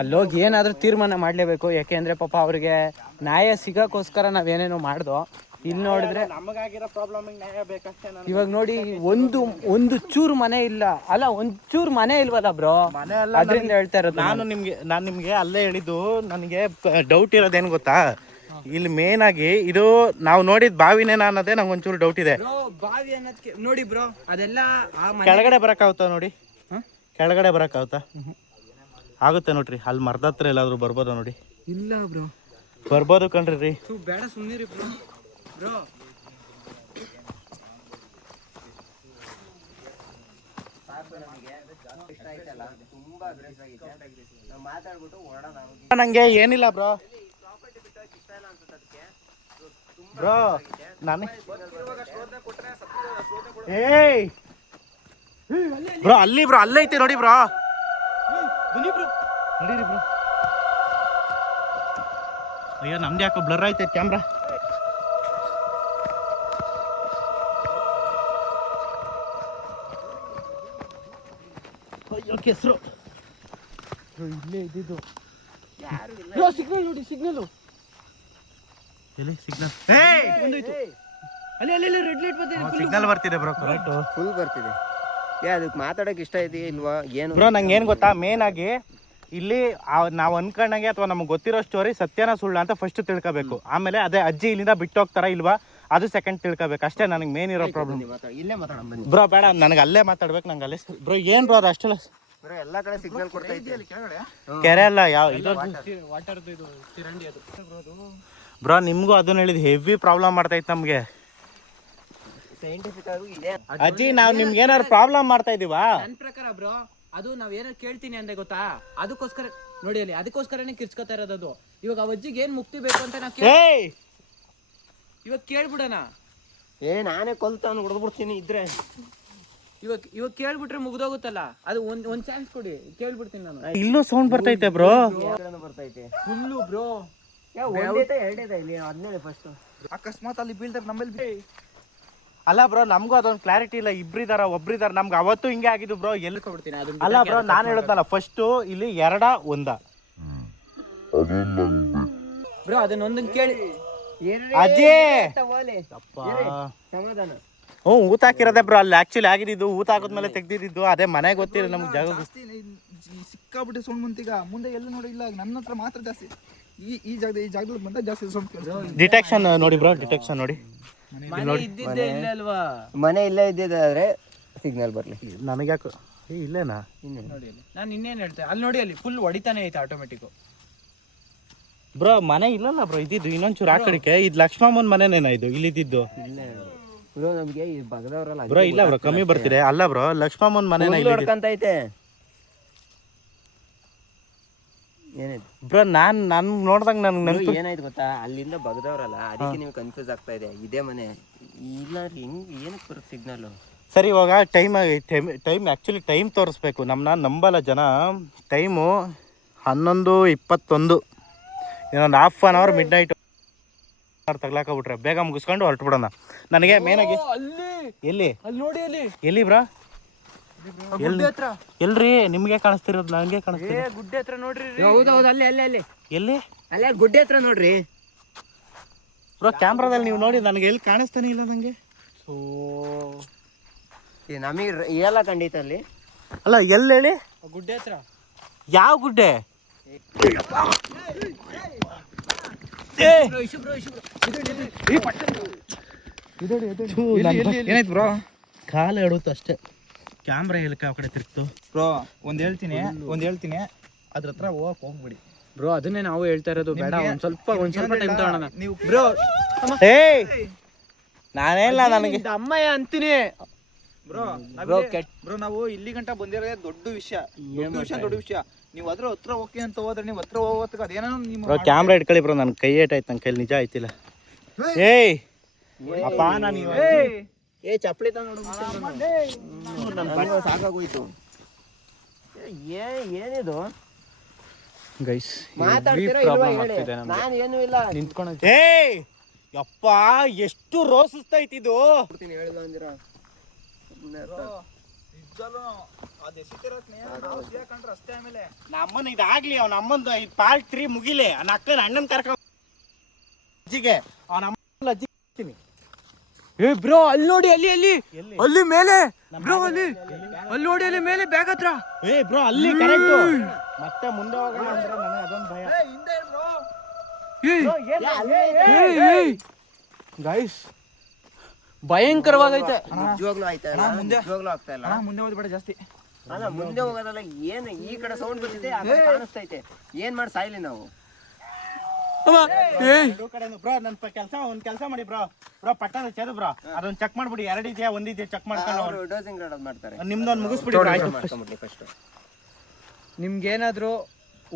ಅಲ್ಲೋಗಿ ಏನಾದ್ರೂ ತೀರ್ಮಾನ ಮಾಡ್ಲೇಬೇಕು, ಯಾಕೆಂದ್ರೆ ಪಾಪ ಅವ್ರಿಗೆ ನ್ಯಾಯ ಸಿಗಕ್ಕೋಸ್ಕರ ನಾವೇನೇನೋ ಮಾಡ್ದೋ. ಇಲ್ಲಿ ನೋಡಿದ್ರೆ ನಮಗಾಗಿರೋ ಪ್ರಾಬ್ಲಮ್ ನ್ಯಾಯ ಬೇಕಷ್ಟೇ. ಇವಾಗ ನೋಡಿ ಒಂದು ಚೂರು ಮನೆ ಇಲ್ಲ, ಅಲ್ಲ ಒಂದ್ ಚೂರು ಮನೆ ಇಲ್ವಲ್ಲ ಬ್ರೋ, ಮನೆ ಅಲ್ಲ ಅದ್ರಿಂದ ಹೇಳ್ತಾ ಇರೋದು. ನಾನು ನಿಮ್ಗೆ ಅಲ್ಲೇ ಹೇಳಿದ್ದು, ನನಗೆ ಡೌಟ್ ಇರೋದೇನು ಗೊತ್ತಾ, ಇಲ್ಲಿ ಮೇನ್ ಆಗಿ ಇದು ನಾವು ನೋಡಿದ ಬಾವಿನೇನ ಅನ್ನೋದೇ ನಂಗೆ ಒಂಚೂರು ಡೌಟ್ ಇದೆ. ಬಾವಿ ಅನ್ನೋದಕ್ಕೆ ನೋಡಿ ಬ್ರೋ, ಅದೆಲ್ಲ ಕೆಳಗಡೆ ಬರಕ್ಕಾಗುತ್ತಾ ನೋಡಿ, ಕೆಳಗಡೆ ಬರಕ್ಕಾಗುತ್ತಾ? ಆಗುತ್ತೆ ನೋಡ್ರಿ, ಅಲ್ಲಿ ಮರದ ಹತ್ರ ಎಲ್ಲಾದ್ರೂ ಬರ್ಬೋದಾ ನೋಡಿ? ಇಲ್ಲ ಬ್ರೋ, ಬರ್ಬೋದು ಕಣ್ರಿ. ಬೇಡ ಸುಮ್ಮನಿರಿ ಬ್ರೋ. ನಂಗೆ ಏನಿಲ್ಲ ಬ್ರೋ. ಬ್ರೋ ನಾನು ಏಯ್ ಬ್ರೋ ಅಲ್ಲಿ ಬ್ರೋ ಅಲ್ಲೇ ಐತೆ ನೋಡಿ ಬ್ರೋ. ನಡೀರಿ ಬ್ರೋ. ಅಯ್ಯೋ ನಮ್ದು ಯಾಕೋ ಬ್ಲರ್ ಐತೆ ಕ್ಯಾಮ್ರಾ. ಅಯ್ಯೋ ಕೆಸರು ಇಲ್ಲೇ ಇದ್ದಿದ್ದು. ಸಿಗ್ನಲ್ ನೋಡಿ, ಸಿಗ್ನಲ್ ಎಲ್ಲಿ ಸಿಗ್ನಲ್? ಅಲ್ಲಿ ರೆಡ್ ಲೈಟ್ ಬರ್ತಿದೆ. ಸಿಗ್ನಲ್ ಬರ್ತಿದೆ ಬ್ರೋ, ಕರೆಕ್ಟ್ ಫುಲ್ ಬರ್ತಿದೆ. ಅದಕ್ಕೆ ಮಾತಾಡೋಕೆ ಇಷ್ಟ ಇದೆಯಾ ಇಲ್ವಾ ಏನು ಬ್ರೋ? ನಂಗೆ ಏನು ಗೊತ್ತಾ, ಮೇನ್ ಆಗಿ ಇಲ್ಲಿ ನಾವು ಅನ್ಕೊಂಡಂಗೆ ಅಥವಾ ನಮ್ಗೆ ಗೊತ್ತಿರೋ ಸ್ಟೋರಿ ಸತ್ಯನ ಸುಳ್ಳ ಅಂತ ಫಸ್ಟ್ ತಿಳ್ಕೊಬೇಕು. ಆಮೇಲೆ ಅದೇ ಅಜ್ಜಿ ಇಲ್ಲಿಂದ ಬಿಟ್ಟು ಹೋಗ್ತಾರ ಇಲ್ವಾ ಅದು ಸೆಕೆಂಡ್ ತಿಳ್ಕೊಬೇಕು ಅಷ್ಟೇ. ನನಗೆ ಮೇನ್ ಇರೋ ಪ್ರಾಬ್ಲಮ್. ಇಲ್ಲೇ ಮಾತಾಡೋಣ ಬನ್ನಿ ಬ್ರೋ. ಬೇಡ, ನನಗೆ ಅಲ್ಲೇ ಮಾತಾಡ್ಬೇಕು, ನಂಗೆ ಅಲ್ಲೇ ಬ್ರೋ. ಏನು ಬ್ರೋ ಅದು ಅಷ್ಟೆಲ್ಲ ಬ್ರೋ? ಎಲ್ಲ ಕಡೆ ಸಿಗ್ನಲ್ ಕೊಡ್ತಾ ಇದ್ದೀವಿ. ಕೆರೆ ಅಲ್ಲ ಯಾವ ಇದು ವಾಟರ್ದು ಇದು ಚಿರಂಡಿ ಅದು ಬ್ರೋ. ನಿಮ್ಗೂ ಅದನ್ನ ಹೇಳಿದ್ ಹೆವಿ ಪ್ರಾಬ್ಲಮ್ ಮಾಡ್ತಾ ಇತ್ತು ನಮ್ಗೆ. ಸೈಂಟಿಫಿಕ್ ಆಗಿ ಇದೆ ಅಜ್ಜಿ, ನಾವು ನಿಮ್ಗೆ ಏನಾದ್ರು ಪ್ರಾಬ್ಲಮ್ ಮಾಡ್ತಾ ಇದೀವಾ? ನನ್ನ ಪ್ರಕಾರ ಬ್ರೋ, ಅದು ನಾವ್ ಏನಾರು ಕೇಳ್ತೀನಿ ಅಂದ್ರೆ ಗೊತ್ತಾ, ಅದಕ್ಕೋಸ್ಕರ ನೋಡಿ ಅಲ್ಲಿ ಅದಕ್ಕೋಸ್ಕರನೇ ಕಿರ್ಚ್ಕೊತಾ ಇರೋದು ಅದು. ಇವಾಗ ಆ ಅಜ್ಜಿಗೆ ಏನ್ ಮುಕ್ತಿ ಬೇಕು ಅಂತ ನಾವು ಇವಾಗ ಕೇಳ್ಬಿಡೋಣ. ನಾನೇ ಕೊಲ್ತಾನು ಹೊಡೆದ್ಬಿಡ್ತೀನಿ ಇದ್ರೆ. ಇವಾಗ ಕೇಳ್ಬಿಟ್ರೆ ಮುಗ್ದೋಗುತ್ತಲ್ಲ, ಅದು ಒಂದ್ ಚಾನ್ಸ್ ಕೊಡಿ, ಕೇಳ್ಬಿಡ್ತೀನಿ ನಾನು. ಇಲ್ಲೂ ಸೌಂಡ್ ಬರ್ತೈತೆ ಬ್ರೋ. ಬರ್ತೈತೆ ಫುಲ್ಲು ಬ್ರೋ. ಎರಡೇದ ಇಲ್ಲಿ 17 ಫಸ್ಟ್. ಅಕಸ್ಮಾತ್ ಅಲ್ಲಿ ಬೀಳ್ತಾರೆ ನಮ್ಮಲ್ಲಿ. ಅಲ್ಲ ಬ್ರೋ, ನಮಗೂ ಅದೊಂದು ಕ್ಲಾರಿಟಿ ಇಲ್ಲ. ಇಬ್ರಿದಾರ ಒಬ್ರಿದಾರ, ನಮ್ಗೆ ಅವತ್ತು ಹಿಂಗೆ ಆಗಿದ್ದು ಬ್ರೋ. ಎಲ್ಲಿ ಕೊಡ್ತೀನಿ ಅಲ್ಲ ಬ್ರೋ, ನಾನು ಹೇಳದಲ್ಲ ಫಸ್ಟ್ ಇಲ್ಲಿ 2 1 ಬ್ರೋ. ಅದನ್ನೊಂದನ್ ಕೇಳಿ ಅಜ್ಜಿ. ಸಮಾಧಾನ. ಊತ ಹಾಕಿರೋದೆ ಬ್ರೋ. ಅಲ್ಲಿ ಆಕ್ಚುಲಿ ಆಗಿದ್ದು ಊತ ಹಾಕಿದ್ಮೇಲೆ ತೆಗ್ದಿದ್ದು ಅದೇ ಮನೆ ಗೊತ್ತಿಲ್ಲ ನಮ್ಗೆ ಜಾಗ. ಸಿಕ್ಕಾಬಿಟ್ಟು ಸೌಂಡ್ ಬಂತೀಗ ಮುಂದೆ ಎಲ್ಲ ನೋಡಿ. ಇಲ್ಲ ನನ್ನ ಹತ್ರ ಮಾತ್ರ ಜಾಸ್ತಿ, ಈ ಜಾಗದಲ್ಲಿ ಬಂದಾಗ ಜಾಸ್ತಿ ಸೌಂಡ್ ಕೇಳಿಸ್ತದೆ. ಡಿಟೆಕ್ಷನ್ ನೋಡಿ ಬ್ರೋ, ಡಿಟೆಕ್ಷನ್ ನೋಡಿ. ಇದ್ದಿದ್ದೇ ಇಲ್ಲ ಅಲ್ವಾ? ಮನೆ ಇಲ್ಲೇ ಇದ್ದಿದ್ದಾದ್ರೆ ಸಿಗ್ನಲ್ ಬರ್ಲಿ. ನನಗೆ ಯಾಕೆ ಇಲ್ಲೇನಾ ನೋಡಿ, ನಾನು ಇನ್ನೇನು ಹೇಳ್ತೇನೆ, ಅಲ್ಲಿ ನೋಡಿ, ಅಲ್ಲಿ ಫುಲ್ ಹೊಡಿತಾನೆ ಐತೆ ಆಟೋಮೆಟಿಕ್ ಬ್ರೋ. ಮನೆ ಇಲ್ಲಲ್ಲ ಬ್ರೋ ಇದ್ದಿದ್ದು, ಇನ್ನೊಂಚೂರು ಆ ಕಡೆಗೆ. ಇದು ಲಕ್ಷ್ಮಮ್ಮನ ಮನೆನೇನಾ ಇದು ಇಲ್ಲಿದ್ದು? ಬ್ರೋ ನಮ್ಗೆ ಈ ಬಗದವ್ರಲ್ಲ ಬ್ರೋ ಇಲ್ಲ ಬ್ರೋ ಕಮ್ಮಿ ಬರ್ತಿದೆ. ಅಲ್ಲ ಬ್ರೋ ಲಕ್ಷ್ಮಮ್ಮನ ಮನೆನ ಇಲ್ಲಿ ಹೊಡ್ಕಂತೈತೆ. ಏನಾಯ್ತು ಬ್ರೋ ನನ್ ನೋಡ್ದಂಗ ನನ್ಗೆ ನೆನಪು ಏನಾಯ್ತು ಗೊತ್ತಾ, ಅಲ್ಲಿಂದ ಬಗದವ್ರಲ್ಲ ಅದಕ್ಕೆ ನೀವು ಕನ್ಫ್ಯೂಸ್ ಆಗ್ತಾ ಇದೆ. ಇದೇ ಮನೆ ಇಲ್ಲ ಹೆಂಗ್ ಏನಕ್ಕೆ ಬರುತ್ತೆ ಸಿಗ್ನಲ್? ಸರಿ ಇವಾಗ ಟೈಮ್ ಆ್ಯಕ್ಚುಲಿ ಟೈಮ್ ತೋರಿಸ್ಬೇಕು. ನಮ್ಮನ್ನ ನಂಬಲ್ಲ ಜನ. ಟೈಮು 11:21. ಇನ್ನೊಂದು ½ ಮಿಡ್ ನೈಟ್ ತಗ್ಲಾಕಬಿಟ್ರೆ ಬೇಗ ಮುಗಿಸ್ಕೊಂಡು ಹೊರಟ್ಬಿಡೋಣ. ನನಗೆ ಮೇನಾಗಿ ಎಲ್ಲಿ ಅಲ್ಲಿ ನೋಡಿ ಅಲ್ಲಿ ಎಲ್ಲಿ ಬ್ರಾ ಎಲ್ರಿ ನಿಮ್ಗೆ ಕಾಣಿಸ್ತಿರೋದು ನನಗೆ ಕಾಣಿಸ್ತಿದೆ. ಗುಡ್ಡೆ ಹತ್ರ ನೋಡ್ರಿ. ಹೌದೌದು ಅಲ್ಲಿ ಅಲ್ಲಿ ಅಲ್ಲಿ ಎಲ್ಲಿ ಅಲ್ಲೇ ಗುಡ್ಡೆ ಹತ್ರ ನೋಡ್ರಿ ಬ್ರೋ. ಕ್ಯಾಮ್ರಾದಲ್ಲಿ ನೀವು ನೋಡಿ ನನಗೆ ಎಲ್ಲಿ ಕಾಣಿಸ್ತಾನೆ ಇಲ್ಲ ನನಗೆ. ನಮಗೆ ಎಲ್ಲ ಖಂಡಿತ ಅಲ್ಲಿ ಅಲ್ಲ ಎಲ್ಲಿ ಹೇಳಿ? ಗುಡ್ಡೆ ಹತ್ರ ಯಾವ ಗುಡ್ಡೆ? ಏನಾಯ್ತು ಬ್ರೋ? ಕಾಲು ಎಡುತ್ತು ಅಷ್ಟೇ. ಕ್ಯಾಮ್ರಾ ಎಲ್ಕ ಆ ಕಡೆ ತಿರ್ತು ಬ್ರೋ ಒಂದ್ ಹೇಳ್ತೀನಿ ಅದ್ರ ಹತ್ರ ಹೋಗ್ಬಿಡಿ ಬ್ರೋ. ಅದನ್ನೇ ನಾವು ಹೇಳ್ತಾ ಇರೋದು. ಬೇಡ ಒಂದ್ ಸ್ವಲ್ಪ ಟೈಮ್ ತಗೋಣ ನೀವು ಬ್ರೋ. ನಾನೇಲ್ಲ ನನಗೆ ಅಮ್ಮಯ್ಯ ಅಂತೀನಿ ಬ್ರೋ ಬ್ರೋ ನಾವು ಇಲ್ಲಿ ಗಂಟ ಬಂದಿರೋದೇ ದೊಡ್ಡ ವಿಷಯ. ದೊಡ್ಡ ವಿಷಯ. ನೀವು ಅದ್ರ ಹತ್ರ ಹೋಗಿ ಅಂತ ಹೋದ್ರೆ ನೀವು ಹತ್ರ ಹೋಗೋದಕ್ಕೆ ಅದೇನೋ ಬ್ರೋ ಕ್ಯಾಮ್ರಾ ಇಟ್ಕೊಳ್ಳಿ ಬ್ರೋ. ನನ್ನ ಕೈ ಏಟಾಯ್ತು, ನನ್ನ ಕೈಲಿ ನಿಜ ಆಯ್ತಿಲ್ಲ. ಏಯ್ ಅಪ್ಪ ನಾನು ಚಪ್ಪಲಿ ಸಾಕಾಗೋಯ್ತು. ಏನಿದು ಗೈಸ್ ಮಾತಾಡ್ತೀರಾ ಇಲ್ವಾ ಹೇಳಿ? ನಾನು ಏನು ಇಲ್ಲ ನಿಂತ್ಕೊಂಡು. ಏಯ್ ಯಪ್ಪ ಎಷ್ಟು ರೋಸಿಸ್ತೈತಿದು. ಹೇಳಿಲ್ಲ ಅಂದಿರ ನಮ್ಮನ್ನ ಇದಾಗ್ಲಿ, ಅವ್ನ ಅಮ್ಮಂದು ಪಾರ್ಟ್ 3 ಮುಗಿಲಿ. ನನ್ನ ಅಕ್ಕನ ಅಣ್ಣನ ಕರ್ಕೊಂಡು ಅಜ್ಜಿಗೆ ಅವನ ಅಮ್ಮ ಅಜ್ಜಿ ಏ ಬ್ರೋ ಅಲ್ಲಿ ನೋಡಿ ಅಲ್ಲಿ ಅಲ್ಲಿ ಮೇಲೆ ಬ್ರೋ ಅಲ್ಲಿ ನೋಡಿ ಅಲ್ಲಿ ಮೇಲೆ ಬ್ಯಾಗ್ ಹತ್ರ. ಏ ಬ್ರೋ ಅಲ್ಲಿ ಕರೆಕ್ಟ್. ಮತ್ತೆ ಮುಂದೆ ಹೋಗೋಣ ಅಂದ್ರೆ ನನಗೆ ಅದೊಂದು ಭಯ. ಗೈಸ್ ಭಯಂಕರವಾಗೈತೆ. ನಿಜವಾಗ್ಲೂ ಆಯ್ತಾ ಇಲ್ಲ? ಮುಂದೆ ನಿಜವಾಗ್ಲೂ ಆಗ್ತಾ ಇಲ್ಲ. ಮುಂದೆ ಹೋಗ್ಬೇಡ ಜಾಸ್ತಿ. ಅಲ್ಲ ಮುಂದೆ ಹೋಗೋದಲ್ಲ. ಏನು ಈ ಕಡೆ ಸೌಂಡ್ ಬರ್ತಿದೆ, ಆ ಕಡೆ ಕಾಣಿಸ್ತೈತೆ. ಏನ್ ಮಾಡಿ ಸಾಯ್ಲಿ ನಾವು? ಬ್ರೋ ನನ್ ಕೆಲಸ ಮಾಡಿ ಬ್ರೋ. ಪಟ್ಟಣ ಚೇದು ಬ್ರೋ ಅದೊಂದು ಚೆಕ್ ಮಾಡ್ಬಿಡಿ. 2 ಇದೆಯಾ 1 ಇದೆಯಾ ಚೆಕ್ ಮಾಡ್ಕೊಂಡು ಡೋಸಿಂಗ್ ಮಾಡೋದು ಮಾಡ್ತಾರೆ. ನಿಮ್ದೊಂದು ಮುಗಿಸ್ಬಿಡಿ. ಮಾಡ್ಕೊಂಡ್ಬಿಡ್ಲಿ ಫಸ್ಟ್. ನಿಮ್ಗೇನಾದ್ರು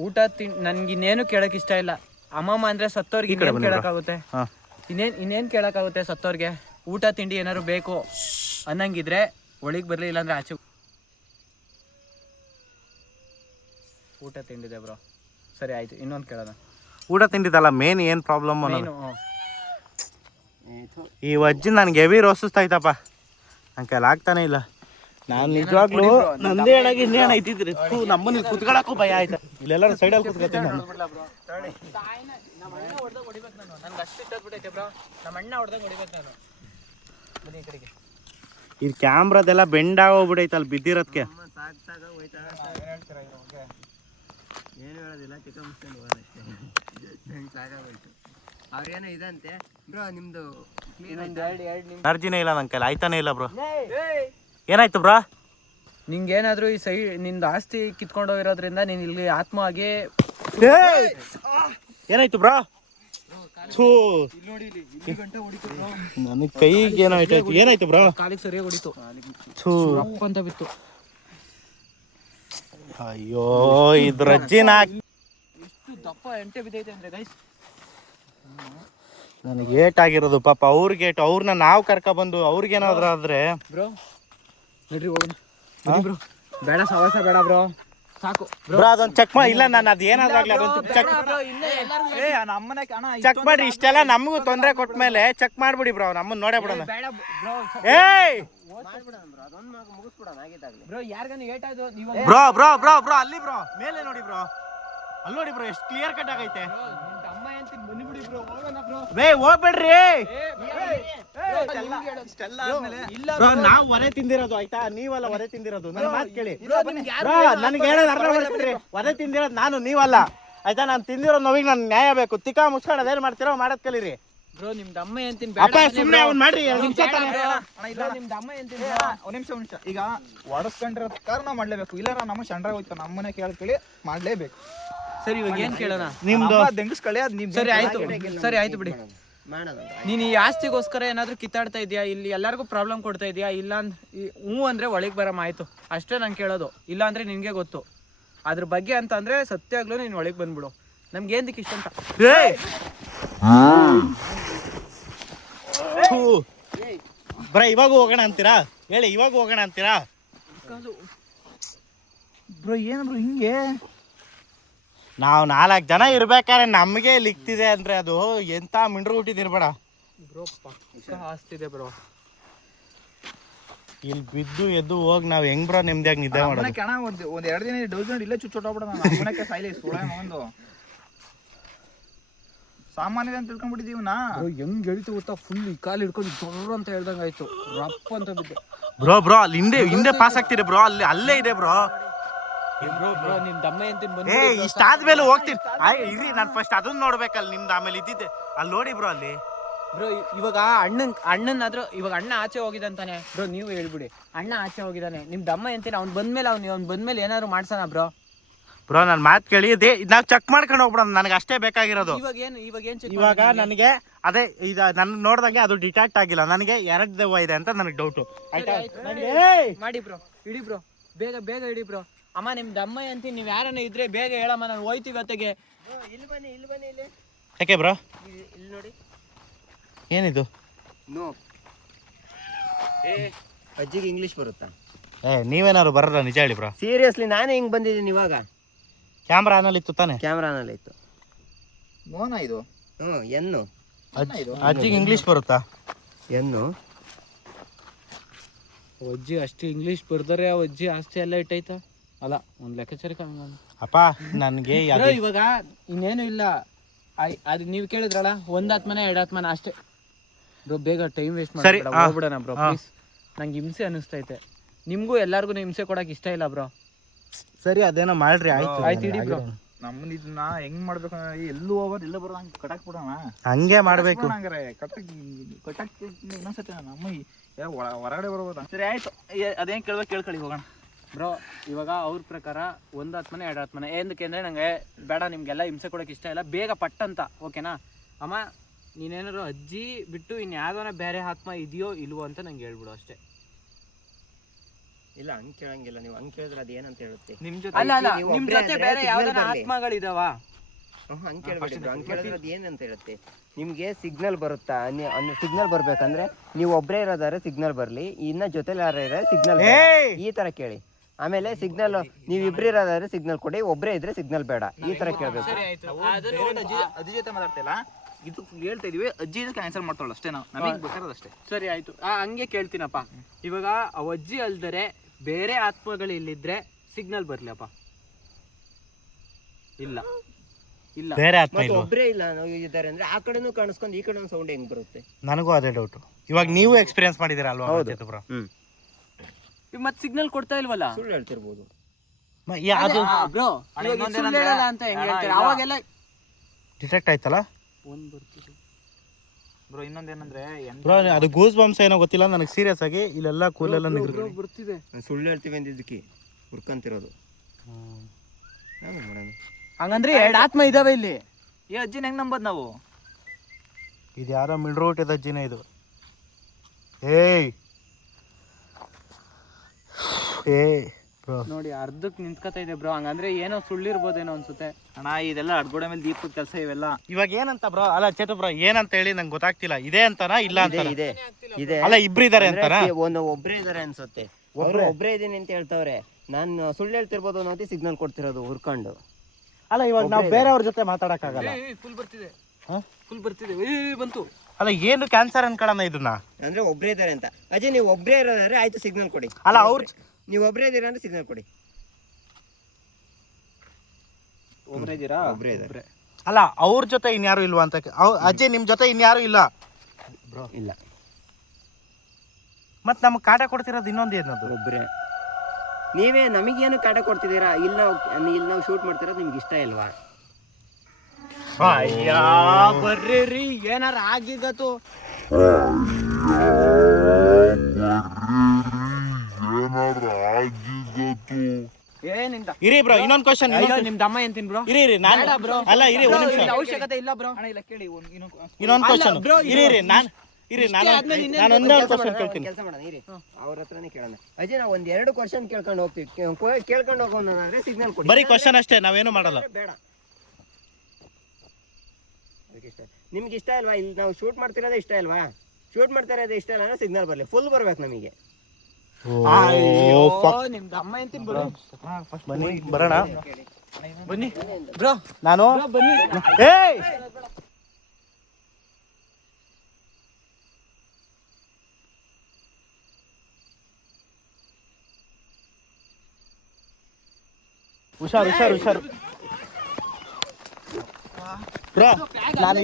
ಊಟ ನನ್ಗೆ ಇನ್ನೇನು ಕೇಳಕ್ ಇಷ್ಟ ಇಲ್ಲ. ಅಮ್ಮಮ್ಮ ಅಂದ್ರೆ ಸತ್ತವ್ರಿಗೆ ಇನ್ನೇನು ಕೇಳಕ್ಕಾಗುತ್ತೆ? ಇನ್ನೇನ್ ಕೇಳಕ್ಕಾಗುತ್ತೆ ಸತ್ತವ್ರಿಗೆ? ಊಟ ತಿಂಡಿ ಏನಾದ್ರು ಬೇಕು ಅನ್ನಂಗಿದ್ರೆ ಒಳಗೆ ಬರ್ಲಿ, ಇಲ್ಲಾಂದ್ರೆ ಆಚೆ. ಊಟ ತಿಂಡಿದೆ ಬ್ರೋ. ಸರಿ ಆಯ್ತು, ಇನ್ನೊಂದು ಕೇಳೋಣ. ಊಟ ತಿಂಡಿದಲ್ಲ ಮೇನ್ ಏನ್ ಪ್ರಾಬ್ಲಮ್ ಅನ್ನೋದು. ಈ ಅಜ್ಜಿ ನನ್ಗೆ ಹೆವಿ ರೋಸಿಸ್ತಾಯ್ತಪ್ಪ. ನನ್ ಕೈಲಿ ಆಗ್ತಾನೆ ಇಲ್ಲ. ನಾನ್ ನಿಜವಾಗ್ಲೂ ನಂದೇ ಹೇಳಾಗಿ ಇನ್ನೇನು ಐತಿದ್ರಿ ನಮ್ಮನ್ನ ಕುತ್ಕೊಳಕ್ಕೂ ಭಯ ಆಯ್ತಾ. ಇಲ್ಲೆಲ್ಲರೂ ಸೈಡಲ್ಲಿ ಕುತ್ಕೊತೀನಿ ನಾನು. ಈ ಕ್ಯಾಮ್ರಾದೆಲ್ಲ ಬೆಂಡ್ ಆಗೋಗ್ಬಿಡೈತೆ ಅಲ್ಲಿ ಬಿದ್ದಿರೋದಕ್ಕೆ. ಏನು ಹೇಳೋದಿಲ್ಲ, ಚಿಕ್ಕ ಮುಚ್ಕೊಂಡು ಸಾಕಾಗೋಯ್ತು. ಅವ್ರೇನೋ ಇದಂತೆ ಬ್ರೋ ನಿಮ್ದು ಎನರ್ಜಿನೇ ಇಲ್ಲ ನನ್ನ ಕೈಲಿ, ಆಯ್ತಾನೆ ಇಲ್ಲ ಬ್ರೋ. ಏನಾಯ್ತು ಬ್ರೋ? ನಿಂಗೇನಾದ್ರೂ ಈ ನಿಂದು ಆಸ್ತಿ ಕಿತ್ಕೊಂಡೋಗಿರೋದ್ರಿಂದ ನೀನ್ ಇಲ್ಲಿ ಆತ್ಮ ಆಗಿ. ಏನಾಯ್ತು ಬ್ರೋ? ನನಗೆ ಕೈಗೆ ಏನಾಯ್ತು? ಏನಾಯ್ತು ಬ್ರೋ? ಕಾಲಿಗೆ ಸರಿಯಾಗಿ ಹೊಡಿತು ಅಂತ ಬಿತ್ತು. ಅಯ್ಯೋ ಇದ್ರ ಅಜ್ಜಿನ ಎಷ್ಟು ದಪ್ಪ ಎಂಟೆ ಬಿದ್ದೈತೆ ಅಂದ್ರೆ ಗೈಸ್. ನನಗೆ ಏಟಾಗಿರೋದು ಪಾಪ ಅವ್ರಿಗೆ ಏಟು. ಅವ್ರನ್ನ ನಾವು ಕರ್ಕೊಬಂದು ಅವ್ರಿಗೇನಾದ್ರು ಆದ್ರೆ ಬ್ರೋ ನಡ್ರಿ ಹೋಗೋಣ ಬ್ರೋ. ಬೇಡ ಸವಾಸ ಬೇಡ ಬ್ರೋ, ಸಾಕು ಬ್ರೋ. ಅದೊಂದು ಚೆಕ್ ಮಾಡಿ. ಇಲ್ಲ ನಾನು ಅದು ಏನಾದ್ರಾಗ್ಲಿ ಅದೊಂದು ಚೆಕ್ ಮಾಡ್ರಿ. ಇಷ್ಟೆಲ್ಲ ನಮಗೂ ತೊಂದರೆ ಕೊಟ್ಮೇಲೆ ಚೆಕ್ ಮಾಡ್ಬಿಡಿ ಬ್ರೋ. ನಮ್ಮನ್ನ ನೋಡೇ ಬಿಡೋಣ. ಏಯ್ ಬ್ರೋ ಯಾರಿಗಾನ ಏಟಾಯ್ತು ನೀವು ಬ್ರೋ ಬ್ರೋ ಬ್ರೋ ಬ್ರೋ ಅಲ್ಲಿ ಬ್ರೋ ಮೇಲೆ ನೋಡಿ ಬ್ರೋ. ಅಲ್ಲಿ ನೋಡಿ ಬ್ರೋ ಎಷ್ಟು ಕ್ಲಿಯರ್ ಕಟ್ ಆಗೈತೆ. ಅಮ್ಮ ಅಂತೀನಿ ಬಂದ್ಬಿಡಿ ಬ್ರೋ, ಹೋಗೋಣ ಬ್ರೋ. ಹೋಗ್ಬೇಡ್ರಿ ಬ್ರೋ. ನಾವು ಹೊರೆ ತಿಂದಿರೋದು ಆಯ್ತಾ, ನೀವಲ್ಲ ಹೊರೆ ತಿಂದಿರೋದು. ನನ್ನ ಮಾತು ಕೇಳಿ ಬ್ರೋ. ನನ್ಗೆ ಹೇಳೋದು ಅರ್ಥ ಮಾಡ್ತೀರಿ. ಹೊರೆ ತಿಂದಿರೋದು ನಾನು, ನೀವಲ್ಲ ಆಯ್ತಾ. ನಾನು ತಿಂದಿರೋ ನೋವಿಗೆ ನಾನು ನ್ಯಾಯ ಬೇಕು. ತಿಕ್ಕ ಮುಚ್ಕೊಂಡು ಅದೇನು ಮಾಡ್ತಿರೋ ಮಾಡೋದ್ ಕಲೀರಿ ಬ್ರೋ. ನಿಮ್ದು ಅಮ್ಮ ಅಂತೀನಿ ಅಪ್ಪ. ಸುಮ್ಮನೆ ಅವ್ನು ಮಾಡ್ರಿ. ನಿಮ್ದು ಅಮ್ಮ ಅಂತೀನಿ. ಒಂದ್ ನಿಮಿಷ ಈಗ ಹೊಡಸ್ಕೊಂಡಿರೋ ಕಾರಣ ಮಾಡ್ಲೇಬೇಕು. ಇಲ್ಲ ನಮ್ಮ ಶಂಡ್ರಾಗ ಹೋಯ್ತು, ನಮ್ಮನೆ ಕೇಳಿ ಮಾಡ್ಲೇಬೇಕು. ಸರಿ ಇವಾಗ ಏನ್ ಕೇಳೋಣ? ನಿಮ್ದು ದಂಗಿಸ್ಕೊಳ್ಳಿ. ಅದ್ ನಿಮ್ ಸರಿ ಆಯ್ತು, ಸರಿ ಆಯ್ತು ಬಿಡಿ. ಮಾಡೋಣ. ನೀನು ಈ ಆಸ್ತಿಗೋಸ್ಕರ ಏನಾದರೂ ಕಿತ್ತಾಡ್ತಾ ಇದೆಯಾ, ಇಲ್ಲಿ ಎಲ್ಲರಿಗೂ ಪ್ರಾಬ್ಲಮ್ ಕೊಡ್ತಾ ಇದೆಯಾ, ಇಲ್ಲ ಹ್ಞೂ ಅಂದರೆ ಒಳಗೆ ಬರಮ್ಮ ಆಯಿತು ಅಷ್ಟೇ ನಾನು ಕೇಳೋದು. ಇಲ್ಲ ಅಂದರೆ ನಿನಗೆ ಗೊತ್ತು ಅದ್ರ ಬಗ್ಗೆ ಅಂತ ಅಂದರೆ ಸತ್ಯಾಗ್ಲೂ ನೀನು ಒಳಗೆ ಬಂದ್ಬಿಡು. ನಮ್ಗೆ ಏನಕ್ಕೆ ಇಷ್ಟ ಅಂತ ಬ್ರೋ ಇವಾಗ ಹೋಗೋಣ ಅಂತೀರಾ ಹೇಳಿ, ಇವಾಗ ಹೋಗೋಣ ಅಂತೀರಾ? ಬ್ರೋ ಏನು ಬ್ರೋ ಹಿಂಗೆ? ನಾವು 4 ಜನ ಇರ್ಬೇಕಾದ್ರೆ ನಮಗೆ ಲಿಕ್ತಿದೆ ಅಂದ್ರೆ ಅದು ಎಂತ ಮಿಂಡ್ರು ಹುಟ್ಟಿದಿರ್ಬೇಡ ಬ್ರೋ. ಪಕ್ಕ ಆಸ್ತಿದೆ ಬ್ರೋ. ಇಲ್ಲಿ ಬಿದ್ದು ಎದ್ದು ಹೋಗಿ ನಾವ್ ಹೆಂಗ್ ಬ್ರೋ ನೆಮ್ಮದಿಯಾಗಿ ನಿದ್ದೆ ಮಾಡೋದು? ಕಣ ಒಂದ್ 2 ದಿನ ಡೋಸ್ ಇಲ್ಲೇ ಚುಚ್ಚೋಟೋಗ್ಬಿಡ ನಾನು ಸಾಯ್ಲಿ ಸುಳ ಒಂದು ಸಾಮಾನ್ಯ ಅಂತ ತಿಳ್ಕೊಂಡ್ಬಿಟ್ಟಿದೀವಿ ನಾ. ಹೆಂಗ್ ಹೇಳ್ತಿ ಗೊತ್ತಾ, ಫುಲ್ ಈ ಕಾಲು ಹಿಡ್ಕೊಂಡು ಜೊರ್ರು ಅಂತ ಹೇಳ್ದಂಗೆ ಆಯ್ತು, ರಪ್ಪ ಅಂತ ಬಿದ್ದೆ. ಬ್ರೋ ಅಲ್ಲಿ ಹಿಂದೆ ಪಾಸ್ ಆಗ್ತಿದೆ ಬ್ರೋ, ಅಲ್ಲೇ ಇದೆ ಬ್ರೋ. ಬ್ರೋ ನಿಮ್ ದಮ್ಮ ಎಂತಿನ ಇಷ್ಟ ಆದ್ಮೇಲೆ ಹೋಗ್ತೀನಿ ಇರಿ, ನಾನು ಫಸ್ಟ್ ಅದನ್ನ ನೋಡ್ಬೇಕಲ್ಲ ನಿಮ್ದು, ಆಮೇಲೆ ಇದ್ದಿದ್ದೆ ಅಲ್ಲಿ ನೋಡಿ ಬ್ರೋ. ಅಲ್ಲಿ ಬ್ರೋ ಇವಾಗ ಅಣ್ಣನಾದ್ರೂ ಇವಾಗ ಅಣ್ಣ ಆಚೆ ಹೋಗಿದಂತಾನೆ ಬ್ರೋ, ನೀವು ಹೇಳ್ಬಿಡಿ ಅಣ್ಣ ಆಚೆ ಹೋಗಿದ್ದಾನೆ, ನಿಮ್ ದಮ್ಮ ಎಂತೀನಿ ಅವ್ನು ಬಂದ್ಮೇಲೆ ಏನಾದ್ರು ಮಾಡ್ಸೋಣ ಬ್ರೋ. ಬ್ರೋ ನನ್ನ ಮಾತು ಕೇಳಿ, ನಾವು ಚೆಕ್ ಮಾಡ್ಕೊಂಡು ಹೋಗ್ಬಿಡೋಣ, ನನಗೆ ಅಷ್ಟೇ ಬೇಕಾಗಿರೋದು. ಇವಾಗ ನನಗೆ ಅದೇ ನನ್ನ ನೋಡ್ದಂಗೆ ಅದು ಡಿಟೆಕ್ಟ್ ಆಗಿಲ್ಲ, ನನಗೆ 2 ದೆವ್ವ ಇದೆ ಅಂತ ನನಗೆ ಡೌಟು. ಆಯ್ತಾ ಮಾಡಿ ಬ್ರೋ, ಇಡಿ ಬ್ರೋ, ಬೇಗ ಇಡಿ ಬ್ರೋ. ಅಮ್ಮ ನಿಮ್ ದಮ್ಮ ಅಂತೀನಿ, ನೀವ್ ಯಾರನ್ನ ಇದ್ರೆ ಬೇಗ ಹೇಳಮ್ಮ, ನಾನು ಹೋಯ್ತೀವಿ ಹೊತ್ತಿಗೆ. ಇಲ್ಲಿ ಬನ್ನಿ ಯಾಕೆ ಬ್ರೋ? ಇಲ್ಲಿ ನೋಡಿ. ಏನಿದು? ನೋ ಅಜ್ಜಿಗೆ ಇಂಗ್ಲಿಷ್ ಬರುತ್ತಾ? ನೀವೇನಾದ್ರು ಬರಲ್ಲ ನಿಜ ಹೇಳಿ ಬ್ರೋ. ಸೀರಿಯಸ್ಲಿ ನಾನೇ ಹಿಂಗ್ ಬಂದಿದ್ದೀನಿ ಇವಾಗ. ಕ್ಯಾಮ್ರಾ ಆನಲ್ಲಿ ಇತ್ತು ತಾನೆ? ಕ್ಯಾಮ್ರಾನಲ್ಲಿ ಇತ್ತು. ನೋನ ಇದು ಎನ್ನು ಅಜ್ಜಿಗೆ ಇಂಗ್ಲಿಷ್ ಬರುತ್ತಾ? ಎನ್ನು ಅಜ್ಜಿ ಅಷ್ಟು ಇಂಗ್ಲಿಷ್ ಬರ್ದರೆ ಅಜ್ಜಿ ಆಸ್ತಿ ಎಲ್ಲ ಇಟ್ಟೈತ ಅಲ್ಲ, ಒಂದ್ ಲೆಕ್ಕಾಚಾರ ಅಪ್ಪ ನನ್ಗೆ ಇವಾಗ ಇನ್ನೇನು ಇಲ್ಲ. ಅದು ನೀವು ಕೇಳಿದ್ರಲ್ಲ, 1 ಆತ್ಮನೆ 2 ಆತ್ಮನ ಅಷ್ಟೇ ಬ್ರೋ. ಬೇಗ ಟೈಮ್ ವೇಸ್ಟ್ ಮಾಡಿ ಹೋಗ್ಬಿಡೋಣ ಬ್ರೋ ಪ್ಲೀಸ್. ನಂಗೆ ಹಿಂಸೆ ಅನಿಸ್ತೈತೆ, ನಿಮ್ಗೂ ಎಲ್ಲಾರ್ಗು ಹಿಂಸೆ ಕೊಡಕ್ ಇಷ್ಟ ಇಲ್ಲ ಬ್ರೋ. ಸರಿ ಅದೇನೋ ಮಾಡ್ರಿ, ಆಯ್ತು ಇಡಿ ಬ್ರೋ. ನಮ್ಮನ್ನ ಇದನ್ನ ಹೆಂಗ್ ಮಾಡ್ಬೇಕು, ಎಲ್ಲೂ ಹೋಗೋದು ಎಲ್ಲ ಬರೋದು ಹಂಗೆ ಕಟಾಕ್ ಬಿಡೋಣ, ಹಂಗೆ ಮಾಡ್ಬೇಕು. ಹಂಗಾರೆ ಕಟಾಕ್ ಇನ್ನೊಂದ್ಸತಿ ನಮ್ಮ ಹೊರಗಡೆ ಬರ್ಬೋದು. ಸರಿ ಆಯ್ತು, ಅದೇನ್ ಕೇಳ್ಕೊಳ್ಳಿ ಹೋಗೋಣ ಬ್ರೋ. ಇವಾಗ ಅವ್ರ ಪ್ರಕಾರ 1 ಆತ್ಮನೆ 2 ಆತ್ಮನೆ ಏನಕ್ಕೆ ಅಂದ್ರೆ ನಂಗೆ ಬೇಡ, ನಿಮ್ಗೆಲ್ಲ ಹಿಂಸೆ ಕೊಡೋಕೆ ಇಷ್ಟ ಇಲ್ಲ, ಬೇಗ ಪಟ್ಟಂತ ಓಕೆನಾ ಅಮ್ಮ. ನೀನೇನಾದ್ರು ಅಜ್ಜಿ ಬಿಟ್ಟು ಇನ್ಯಾವ್ದಾನ ಬೇರೆ ಆತ್ಮ ಇದೆಯೋ ಇಲ್ವೋ ಅಂತ ನಂಗೆ ಹೇಳ್ಬಿಡು ಅಷ್ಟೇ. ಇಲ್ಲ ಹಂಗ್ ಕೇಳಂಗಿಲ್ಲ, ನೀವು ಹಂಗ್ ಕೇಳಿದ್ರೆ ಅದು ಏನಂತ ಹೇಳುತ್ತೆ. ನಿಮ್ ಜೊತೆ ಬೇರೆ ಯಾವ್ದಾನ ಆತ್ಮಗಳಿದಾವ? ಹಂಗ್ ಕೇಳ್ಬೇಡಿ, ಹಂಗ್ ಕೇಳಿದ್ರೆ ಅದು ಏನಂತ ಹೇಳುತ್ತೆ. ನಿಮ್ಗೆ ಸಿಗ್ನಲ್ ಬರುತ್ತಾ? ಸಿಗ್ನಲ್ ಬರ್ಬೇಕಂದ್ರೆ ನೀವು ಒಬ್ರೇ ಇರೋದಾದ್ರೆ ಸಿಗ್ನಲ್ ಬರ್ಲಿ, ಇನ್ನ ಜೊತೆಲಿ ಯಾರು ಇರೋ ಸಿಗ್ನಲ್ ಈ ತರ ಕೇಳಿ. ಆಮೇಲೆ ಸಿಗ್ನಲ್ ನೀವ್ ಇಬ್ರು ಇರೋದಾದ್ರೆ ಸಿಗ್ನಲ್ ಕೊಡಿ, ಒಬ್ರೇ ಇದ್ರೆ ಸಿಗ್ನಲ್ ಬೇಡ, ಈ ತರ ಕೇಳ್ಬೇಕು. ಅಜ್ಜಿ ಜೊತೆ ಮಾತಾಡ್ತಿಲ್ಲ, ಇದು ಹೇಳ್ತಾ ಇದೀವಿ, ಅಜ್ಜಿ ಕ್ಯಾನ್ಸಲ್ ಮಾಡ್ತಾಳ ಅಷ್ಟೇ, ನಾವು ನಮಗೆ ಗೊತ್ತಿರೋದಷ್ಟೇ. ಸರಿ ಆಯ್ತು, ಹಂಗೆ ಕೇಳ್ತೀನಪ್ಪ. ಇವಾಗ ಅವ್ ಅಜ್ಜಿ ಅಲ್ದರೆ ಬೇರೆ ಆತ್ಮಗಳು ಇಲ್ಲಿದ್ರೆ ಸಿಗ್ನಲ್ ಬರ್ಲಿಯಪ್ಪ? ಇಲ್ಲ ಇಲ್ಲ, ಬೇರೆ ಆತ್ಮ ಇಲ್ಲ, ಒಬ್ರೇ ಇಲ್ಲ ಇದ್ದಾರೆ ಅಂದ್ರೆ ಆ ಕಡೆನೂ ಕಾಣಿಸ್ಕೊಂಡು ಈ ಕಡೆ ಸೌಂಡ್ ಹೆಂಗ್ ಬರುತ್ತೆ? ನನಗೂ ಅದೇ ಡೌಟ್. ಇವಾಗ ನೀವು ಎಕ್ಸ್ಪೀರಿಯನ್ಸ್ ಮಾಡಿದಿರ ಅಲ್ವಾ ಬ್ರೋ? ಮತ್ ಸಿಗ್ನಲ್ ಕೊಡ್ತಾ ಇಲ್ವಲ್ಲ? ಸುಳ್ಳು ಹೇಳ್ತಿರ್ಬೋದು ಬ್ರೋ. ಅಂತ ಹೆಂಗ್ ಹೇಳ್ತೀರಾ? ಅವಾಗೆಲ್ಲ ಡಿಟೆಕ್ಟ್ ಆಯ್ತಲ್ಲ ಬ್ರೋ. ಇನ್ನೊಂದೇನಂದ್ರೆ ಬ್ರೋ, ಅದು ಗೂಸ್ ಬಂಪ್ಸ್ ಏನೋ ಗೊತ್ತಿಲ್ಲ ನನಗೆ, ಸೀರಿಯಸ್ ಆಗಿ ಇಲ್ಲೆಲ್ಲ ಕೂಲೆಲ್ಲ ಬರ್ತಿದೆ. ಸುಳ್ಳು ಹೇಳ್ತೀವಿ ಅಂದಿದ್ದಕ್ಕೆ ಹುರ್ಕಂತಿರೋದು. ಹಂಗಂದ್ರೆ 2 ಆತ್ಮ ಇದಾವೆ ಇಲ್ಲಿ. ಈ ಅಜ್ಜಿನ ಹೆಂಗ್ ನಂಬದ್ ನಾವು? ಇದು ಯಾರೋ ಮಿಲ್ಡ್ರು ಹುಟ್ಟಿದ ಅಜ್ಜಿನೇ ಇದು. ನೋಡಿ ಅರ್ಧಕ್ಕೆ ನಿಂತ್ಕತಾ ಇದೆ ಬ್ರೋ. ಹಂಗಂದ್ರೆ ಏನೋ ಸುಳ್ಳಿರ್ಬೋದೇನೋ ಅನ್ಸುತ್ತೆ ಅಣ್ಣ. ಇದೆಲ್ಲ ಅಡ್ಗೋಡೆ ಮೇಲೆ ದೀಪದ ಕೆಲಸ ಇವೆಲ್ಲ. ಇವಾಗ ಏನಂತ ಬ್ರೋ? ಅಲ್ಲ ಚೇತು ಬ್ರೋ, ಏನಂತ ಹೇಳಿ ನಂಗೆ ಗೊತ್ತಾಗ್ತಿಲ್ಲ. ಇದೆ ಅಂತನಾ ಇಲ್ಲ ಅಂತ? ಇದೆ ಅಲ್ಲ ಇಬ್ರು ಇದಾರೆ ಅಂತಾನ? ಒಬ್ರೇ ಇದಾರೆ ಅನ್ಸುತ್ತೆ. ಒಬ್ರೇ ಇದೀನಿ ಅಂತ ಹೇಳ್ತಾವ್ರೆ. ನಾನು ಸುಳ್ಳು ಹೇಳ್ತಿರ್ಬೋದು ಅನ್ನೋದು ಸಿಗ್ನಲ್ ಕೊಡ್ತಿರೋದು ಹುರ್ಕೊಂಡು. ಅಲ್ಲ ಇವಾಗ ನಾವು ಬೇರೆಯವ್ರ ಜೊತೆ ಮಾತಾಡಕ್ಕಾಗಲ್ಲ. ಫುಲ್ ಬರ್ತಿದೆ ಬಂತು. ಅಲ್ಲ ಏನು ಕ್ಯಾನ್ಸರ್ ಅನ್ಕೊಳ್ಳೋಣ ಇದನ್ನ? ಅಂದ್ರೆ ಒಬ್ರೇ ಇದಾರೆ ಅಂತ. ಅಜ್ಜಿ ನೀವು ಒಬ್ರೇ ಇರೋದಾದ್ರೆ ಆಯ್ತು ಸಿಗ್ನಲ್ ಕೊಡಿ. ಅಲ್ಲ ಅವ್ರ ನೀವು ಒಬ್ರೇ ಇದೀರ ಅಂದ್ರೆ ಸಿಗ್ನಲ್ ಕೊಡಿ. ಒಬ್ರೇ ಇದ್ದೀರಾ? ಒಬ್ರೇ ಇದ್ದಾರೆ. ಅಲ್ಲ ಅವ್ರ ಜೊತೆ ಇನ್ಯಾರು ಇಲ್ವಾ ಅಂತ. ಅಜ್ಜಿ ನಿಮ್ ಜೊತೆ ಇನ್ಯಾರು ಇಲ್ಲ ಬ್ರೋ? ಇಲ್ಲ. ಮತ್ ನಮ್ಗೆ ಕಾಟ ಕೊಡ್ತಿರೋದು ಇನ್ನೊಂದು ಏನದು? ಒಬ್ರೇ. ನೀವೇ ನಮಗೇನು ಕಾಟ ಕೊಡ್ತಿದ್ದೀರಾ? ಇಲ್ಲಿ ನಾವು ಶೂಟ್ ಮಾಡ್ತಿರೋದು ನಿಮ್ಗೆ ಇಷ್ಟ ಇಲ್ವಾ? ಬರ್ರಿ ಏನಾರ ಆಗಿಗತ್ತು. ಏನಿಂದ ಇರಿ ಬ್ರೋ ಇನ್ನೊಂದ್ ಕ್ವಶನ್ ನಿಮ್ದು ಅಮ್ಮ ಎಂತೀನಿ ಬ್ರೋ ಇರಿ ನಾನು ಅಲ್ಲ ಇರಿ ಒಂದ್ ನಿಮಿಷ ಅವಶ್ಯಕತೆ ಇಲ್ಲ ಬ್ರೋ. ಅಣ್ಣ ಇಲ್ಲ ಕೇಳಿ ಇನ್ನೊಂದ್ ಕ್ವಶನ್ bro, ಇರಿ ನಾನು ನಾನು ಒಂದೇ ಒಂದು ಕ್ವಶನ್ ಕೇಳ್ತೀನಿ. ಕೆಲಸ ಮಾಡೋಣ ಇರಿ, ಅವ್ರ ಹತ್ರನೇ ಕೇಳೋಣ. ಅಜಯ್ ನಾವು ಒಂದ್ 2 ಕ್ವಶನ್ ಕೇಳ್ಕೊಂಡು ಹೋಗ್ತೀವಿ. ಕೇಳ್ಕೊಂಡು ಹೋಗೋಣ ಸಿಗ್ನಲ್ ಕೊಡಿ. ಬರೀ ಕ್ವಶನ್ ಅಷ್ಟೇ, ನಾವೇನು ಮಾಡಲ್ಲ. ಬೇಡ, ನಿಮ್ಗೆ ಇಷ್ಟ ಅಲ್ವಾ? ಇಲ್ಲಿ ನಾವು ಶೂಟ್ ಮಾಡ್ತಿರೋದೇ ಇಷ್ಟ ಅಲ್ವಾ? ಶೂಟ್ ಮಾಡ್ತಾ ಇರೋದೇ ಇಷ್ಟ ಇಲ್ಲ ಅಂದ್ರೆ ಸಿಗ್ನಲ್ ಬರಲಿ, ಫುಲ್ ಬರ್ಬೇಕು ನಮಗೆ. ನಿಮ್ದು ಅಮ್ಮ ಎಂತೀನಿ ಬ್ರೋ. ಬನ್ನಿ ಬರೋಣ ಬನ್ನಿ ಬ್ರೋ, ನಾನು ಬನ್ನಿ. ಏಯ್ ಹುಷಾರು ಬ್ರೋ, ನಾನು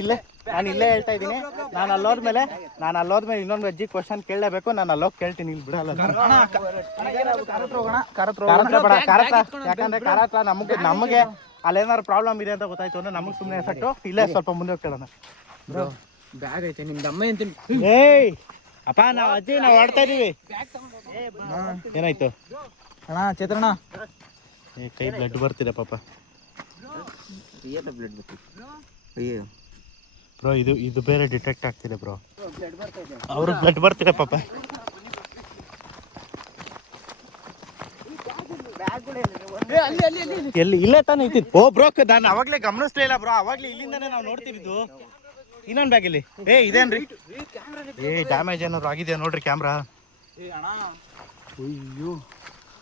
ಇಲ್ಲೇ ಹೇಳ್ತಾ ಇದ್ದೀನಿ. ನಾನು ಅಲ್ಲೋದ್ಮೇಲೆ ಇನ್ನೊಂದು ಅಜ್ಜಿ ಕ್ವಶನ್ ಕೇಳಲೇಬೇಕು. ನಾನು ಅಲ್ಲೋಗಿ ಕೇಳ್ತೀನಿ, ಇಲ್ಲಿ ಬಿಡಲ್ಲ. ಯಾಕಂದ್ರೆ ಕಾರ ಹತ್ರ ನಮಗೆ ಅಲ್ಲೇನಾದ್ರು ಪ್ರಾಬ್ಲಮ್ ಇದೆ ಅಂತ ಗೊತ್ತಾಯ್ತು ಅಂದ್ರೆ ನಮಗೆ ಸುಮ್ಮನೆ ಎಫೆಕ್ಟು. ಇಲ್ಲೇ ಸ್ವಲ್ಪ ಮುಂದೆ ಕೇಳೋಣ. ಬ್ರೋ ಬ್ಯಾಗ್ ಐತೆ, ನಿಮ್ದು ಅಮ್ಮ ಎಂತೀನಿ. ಏಯ್ ಅಪ್ಪ, ನಾವು ಅಜ್ಜಿ ನಾವು ಆಡ್ತಾ ಇದೀವಿ. ಏನಾಯ್ತು ಅಣ್ಣ ಚೇತನ? ಕೈ ಬ್ಲಡ್ ಬರ್ತಿದೆ ಪಾಪ. ಬ್ಲಡ್ ಬರ್ತೀವಿ. ಅಯ್ಯೋ ಬ್ರೋ, ಇದು ಬೇರೆ ಡಿಟೆಕ್ಟ್ ಆಗ್ತಿದೆ ಬ್ರೋ. ಅವ್ರ ಬ್ಲಡ್ ಬರ್ತಿದೆ ಪಾಪ. ಇಲ್ಲೇ ತಾನೇ ಐತಿ. ಓ ಬ್ರೋ, ನಾನು ಅವಾಗ್ಲೇ ಗಮನಿಸ್ಲೇ ಇಲ್ಲ ಬ್ರೋ. ಅವಾಗ್ಲೇ ಇಲ್ಲಿಂದಾನೆ ನಾವು ನೋಡ್ತಿದ್ದು. ಇನ್ನೊಂದು ಬ್ಯಾಗ್ ಇಲ್ಲಿ. ಇದೇನ್ರಿ? ಡ್ಯಾಮೇಜ್ ಏನಾದ್ರು ಆಗಿದೆ ನೋಡ್ರಿ ಕ್ಯಾಮ್ರಾ. ಅಯ್ಯೋ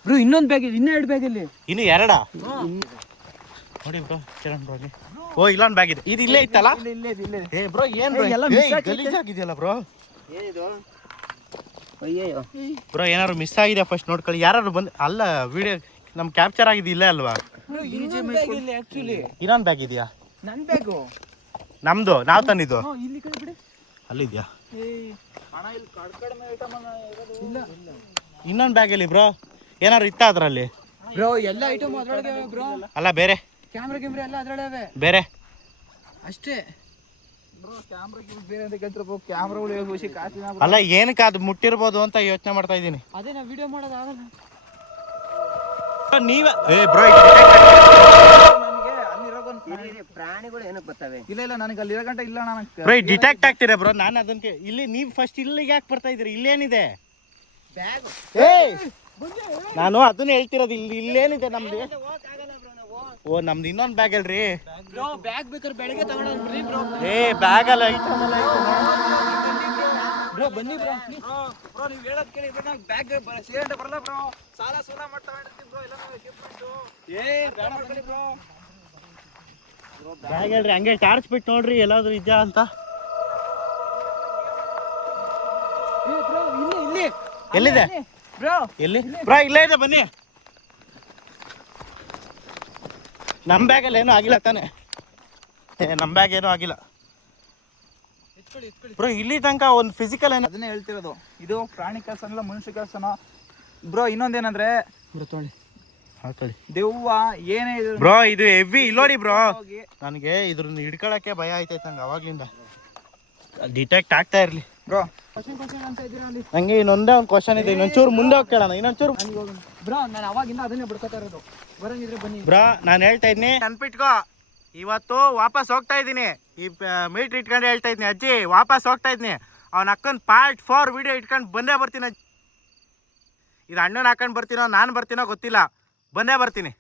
ಬ್ರೋ, ಇನ್ನೊಂದು ಬ್ಯಾಗ್ ಇದೆ, ಇನ್ನೂ 2 ಬ್ಯಾಗ್ ಇಲ್ಲಿ. ಇನ್ನು 2 ನೋಡಿ ಬ್ರೋ, ಕಿರಣ್ ಬ್ರೋ. ಇಲ್ಲೊಂದು ಬ್ಯಾಗ್ ಇದೆ. ಇದು ಇಲ್ಲೇ ಇತ್ತಲ್ಲ? ಬ್ರೋ ಏನ್ ಗಲೀಜಾಗಿದೆಯಲ್ಲ ಬ್ರೋ. ಏನಿದು? ಅಯ್ಯೋ ಬ್ರೋ, ಏನಾದ್ರು ಮಿಸ್ ಆಗಿದೆ ಫಸ್ಟ್ ನೋಡ್ಕೊಳ್ಳಿ. ಯಾರು ಬಂದು ಅಲ್ಲ, ವಿಡಿಯೋ ನಮ್ ಕ್ಯಾಪ್ಚರ್ ಆಗಿದೆ ಇಲ್ಲೇ ಅಲ್ವಾ? ಇನ್ನೊಂದು ಬ್ಯಾಗ್ ಇದೆಯಾ? ನನ್ನ ಬ್ಯಾಗು ನಮ್ದು, ನಾವು ತಂದಿದ್ದು. ಇಲ್ಲಿ ಕಡೆ ಬಿಡಿ. ಅಲ್ಲಿದ್ಯಾ? ಅಣ್ಣ ಇಲ್ಲಿ ಕಡಿಮೆ ಐಟಮ್ ಇಲ್ಲ. ಇನ್ನೊಂದು ಬ್ಯಾಗ್ ಇಲ್ಲಿ ಬ್ರೋ. ಏನಾದ್ರು ಇತ್ತ ಅದ್ರಲ್ಲಿ? ಬ್ರೋ ಎಲ್ಲ ಐಟಮ್ ಅದ್ರೊಳಗೆ ಬ್ರೋ. ಅಲ್ಲ ಬೇರೆ ಕ್ಯಾಮ್ರಾ ಎಲ್ಲ ಅದ್ರೊಳಗೆ ಬೇರೆ ಅಷ್ಟೇ ಬ್ರೋ. ಕ್ಯಾಮ್ರಾ ಬೇರೆ ಅಂತ ಕೇಳ್ತಿರೋ ಕ್ಯಾಮ್ರಾಗಳು ಖುಷಿ ಕಾಸ್ಟ್ಲಿ. ಅಲ್ಲ, ಏನಕ್ಕೆ ಅದು ಮುಟ್ಟಿರ್ಬೋದು ಅಂತ ಯೋಚನೆ ಮಾಡ್ತಾ ಇದ್ದೀನಿ. ಅದೇ ನಾವು ವಿಡಿಯೋ ಮಾಡೋದಾಗಲ್ಲ. ನೀವೇ ಬ್ರೋ, ನನಗೆ ಅಲ್ಲಿರೋ ಪ್ರಾಣಿಗಳು ಏನಕ್ಕೆ ಬರ್ತವೆ? ಇಲ್ಲ ನನಗೆ ಅಲ್ಲಿರೋ ಗಂಟೆ ಇಲ್ಲ. ನನಗೆ ಬ್ರೋ ಡಿಟೆಕ್ಟ್ ಆಗ್ತೀರಾ ಬ್ರೋ? ನಾನು ಅದಕ್ಕೆ ಇಲ್ಲಿ ನೀವು ಫಸ್ಟ್ ಇಲ್ಲಿಗೆ ಯಾಕೆ ಬರ್ತಾ ಇದ್ದೀರಿ? ಇಲ್ಲೇನಿದೆ ಬ್ಯಾಗ್ ನಾನು ಅದನ್ನ ಹೇಳ್ತಿರೋದು. ಇಲ್ಲೇನಿದೆ ನಮ್ದು? ಓ, ನಮ್ದು ಇನ್ನೊಂದು ಬ್ಯಾಗ್ ಅಲ್ರಿ ಬ್ರೋ. ಬ್ಯಾಗ್ ಬೇಕಾದ್ರೆ ಬೆಳಗ್ಗೆ ತಗೊಂಡ್ರಿ ಬ್ರೋ. ಬ್ಯಾಗ್ ಅಲ್ಲ, ಐಟಮ್ ಎಲ್ಲ ಐತೆ. ಬ್ರೋ ಬನ್ನಿ ಬ್ರೋ. ಬ್ರೋ ನೀವು ಹೇಳೋದು ಕೇಳಿ ಬ್ಯಾಗ್ ಸೇರಿಟ್ಟು ಬರಲ್ಲ ಬ್ರೋ. ಸಾಲ ಮಾಡ್ತಾ ಇರ್ತೀವಿ ಬ್ರೋ. ಎಲ್ಲ ಬೇಡ ಮಾಡ್ಕೊಳ್ಳಿ ಬ್ರೋ. ಬ್ಯಾಗ್ ಹೇಳ್ರಿ, ಹಂಗೆ ಟಾರ್ಚ್ ಬಿಟ್ಟು ನೋಡ್ರಿ ಎಲ್ಲಾದ್ರೂ ಇದೆಯಾ ಅಂತ. ಬ್ರೋ ಇಲ್ಲಿ ಎಲ್ಲಿದೆ ಬ್ರೋ? ಎಲ್ಲಿ ಬ್ರೋ? ಇಲ್ಲೇ ಇದೆ, ಬನ್ನಿ. ನಮ್ಮ ಬ್ಯಾಗಲ್ಲಿ ಏನೂ ಆಗಿಲ್ಲ ತಾನೆ? ನಮ್ಮ ಬ್ಯಾಗ್ ಏನೂ ಆಗಿಲ್ಲ ಬ್ರೋ. ಇಲ್ಲಿ ತನಕ ಒಂದು ಫಿಸಿಕಲ್ ಏನೋ ಅದನ್ನೇ ಹೇಳ್ತಿರೋದು. ಇದು ಪ್ರಾಣಿ ಕೆಲಸ ಅಲ್ಲ, ಮನುಷ್ಯ ಕೆಲಸನ ಬ್ರೋ. ಇನ್ನೊಂದೇನಂದ್ರೆ ಬ್ರೋ ತೊಳಿ ಹಾಕೊಳ್ಳಿ ದೆವ್ವ ಏನೇ ಇದು ಬ್ರೋ. ಇದು ಹೆವಿ ಇಲ್ಲೋಡಿ ಬ್ರೋ. ನನಗೆ ಇದ್ರನ್ನ ಹಿಡ್ಕೊಳಕ್ಕೆ ಭಯ ಆಯ್ತೈತೆ ನಂಗೆ ಅವಾಗ್ಲಿಂದ. ಡಿಟೆಕ್ಟ್ ಆಗ್ತಾ ಇರ್ಲಿ ಬ್ರೋ. ಅಂತ ಇದ್ದೀರಾ ಅಲ್ಲಿ? ನಂಗೆ ಇನ್ನೊಂದೇ ಒಂದು ಕ್ವಶನ್ ಇದೆ. ಇನ್ನೊಂಚೂರು ಮುಂದೆ ಹೋಗಿ ಕೇಳೋಣ. ಇನ್ನೊಂಚೂರು ಬ್ರೋ, ನಾನು ಅವಾಗಿಂದ ಅದನ್ನೇ ಬಿಡ್ಕೊತಾ ಇರೋದು. ಬರಂಗಿದ್ರೆ ಬನ್ನಿ ಬ್ರೋ. ನಾನು ಹೇಳ್ತಾ ಇದ್ದೀನಿ, ನೆನ್ಪಿಟ್ಕೋ. ಇವತ್ತು ವಾಪಸ್ ಹೋಗ್ತಾ ಇದ್ದೀನಿ. ಈ ಮೀಟ್ರ್ ಇಟ್ಕೊಂಡು ಹೇಳ್ತಾ ಇದ್ದೀನಿ, ಅಜ್ಜಿ ವಾಪಸ್ ಹೋಗ್ತಾ ಇದ್ದೀನಿ. ಅವ್ನ ಅಕ್ಕನ ಪಾರ್ಟ್ 4 ವಿಡಿಯೋ ಇಟ್ಕೊಂಡು ಬಂದೇ ಬರ್ತೀನಿ. ಇದು ಅಣ್ಣನ ಹಾಕೊಂಡು ಬರ್ತೀನೋ ನಾನು ಬರ್ತೀನೋ ಗೊತ್ತಿಲ್ಲ, ಬಂದೇ ಬರ್ತೀನಿ.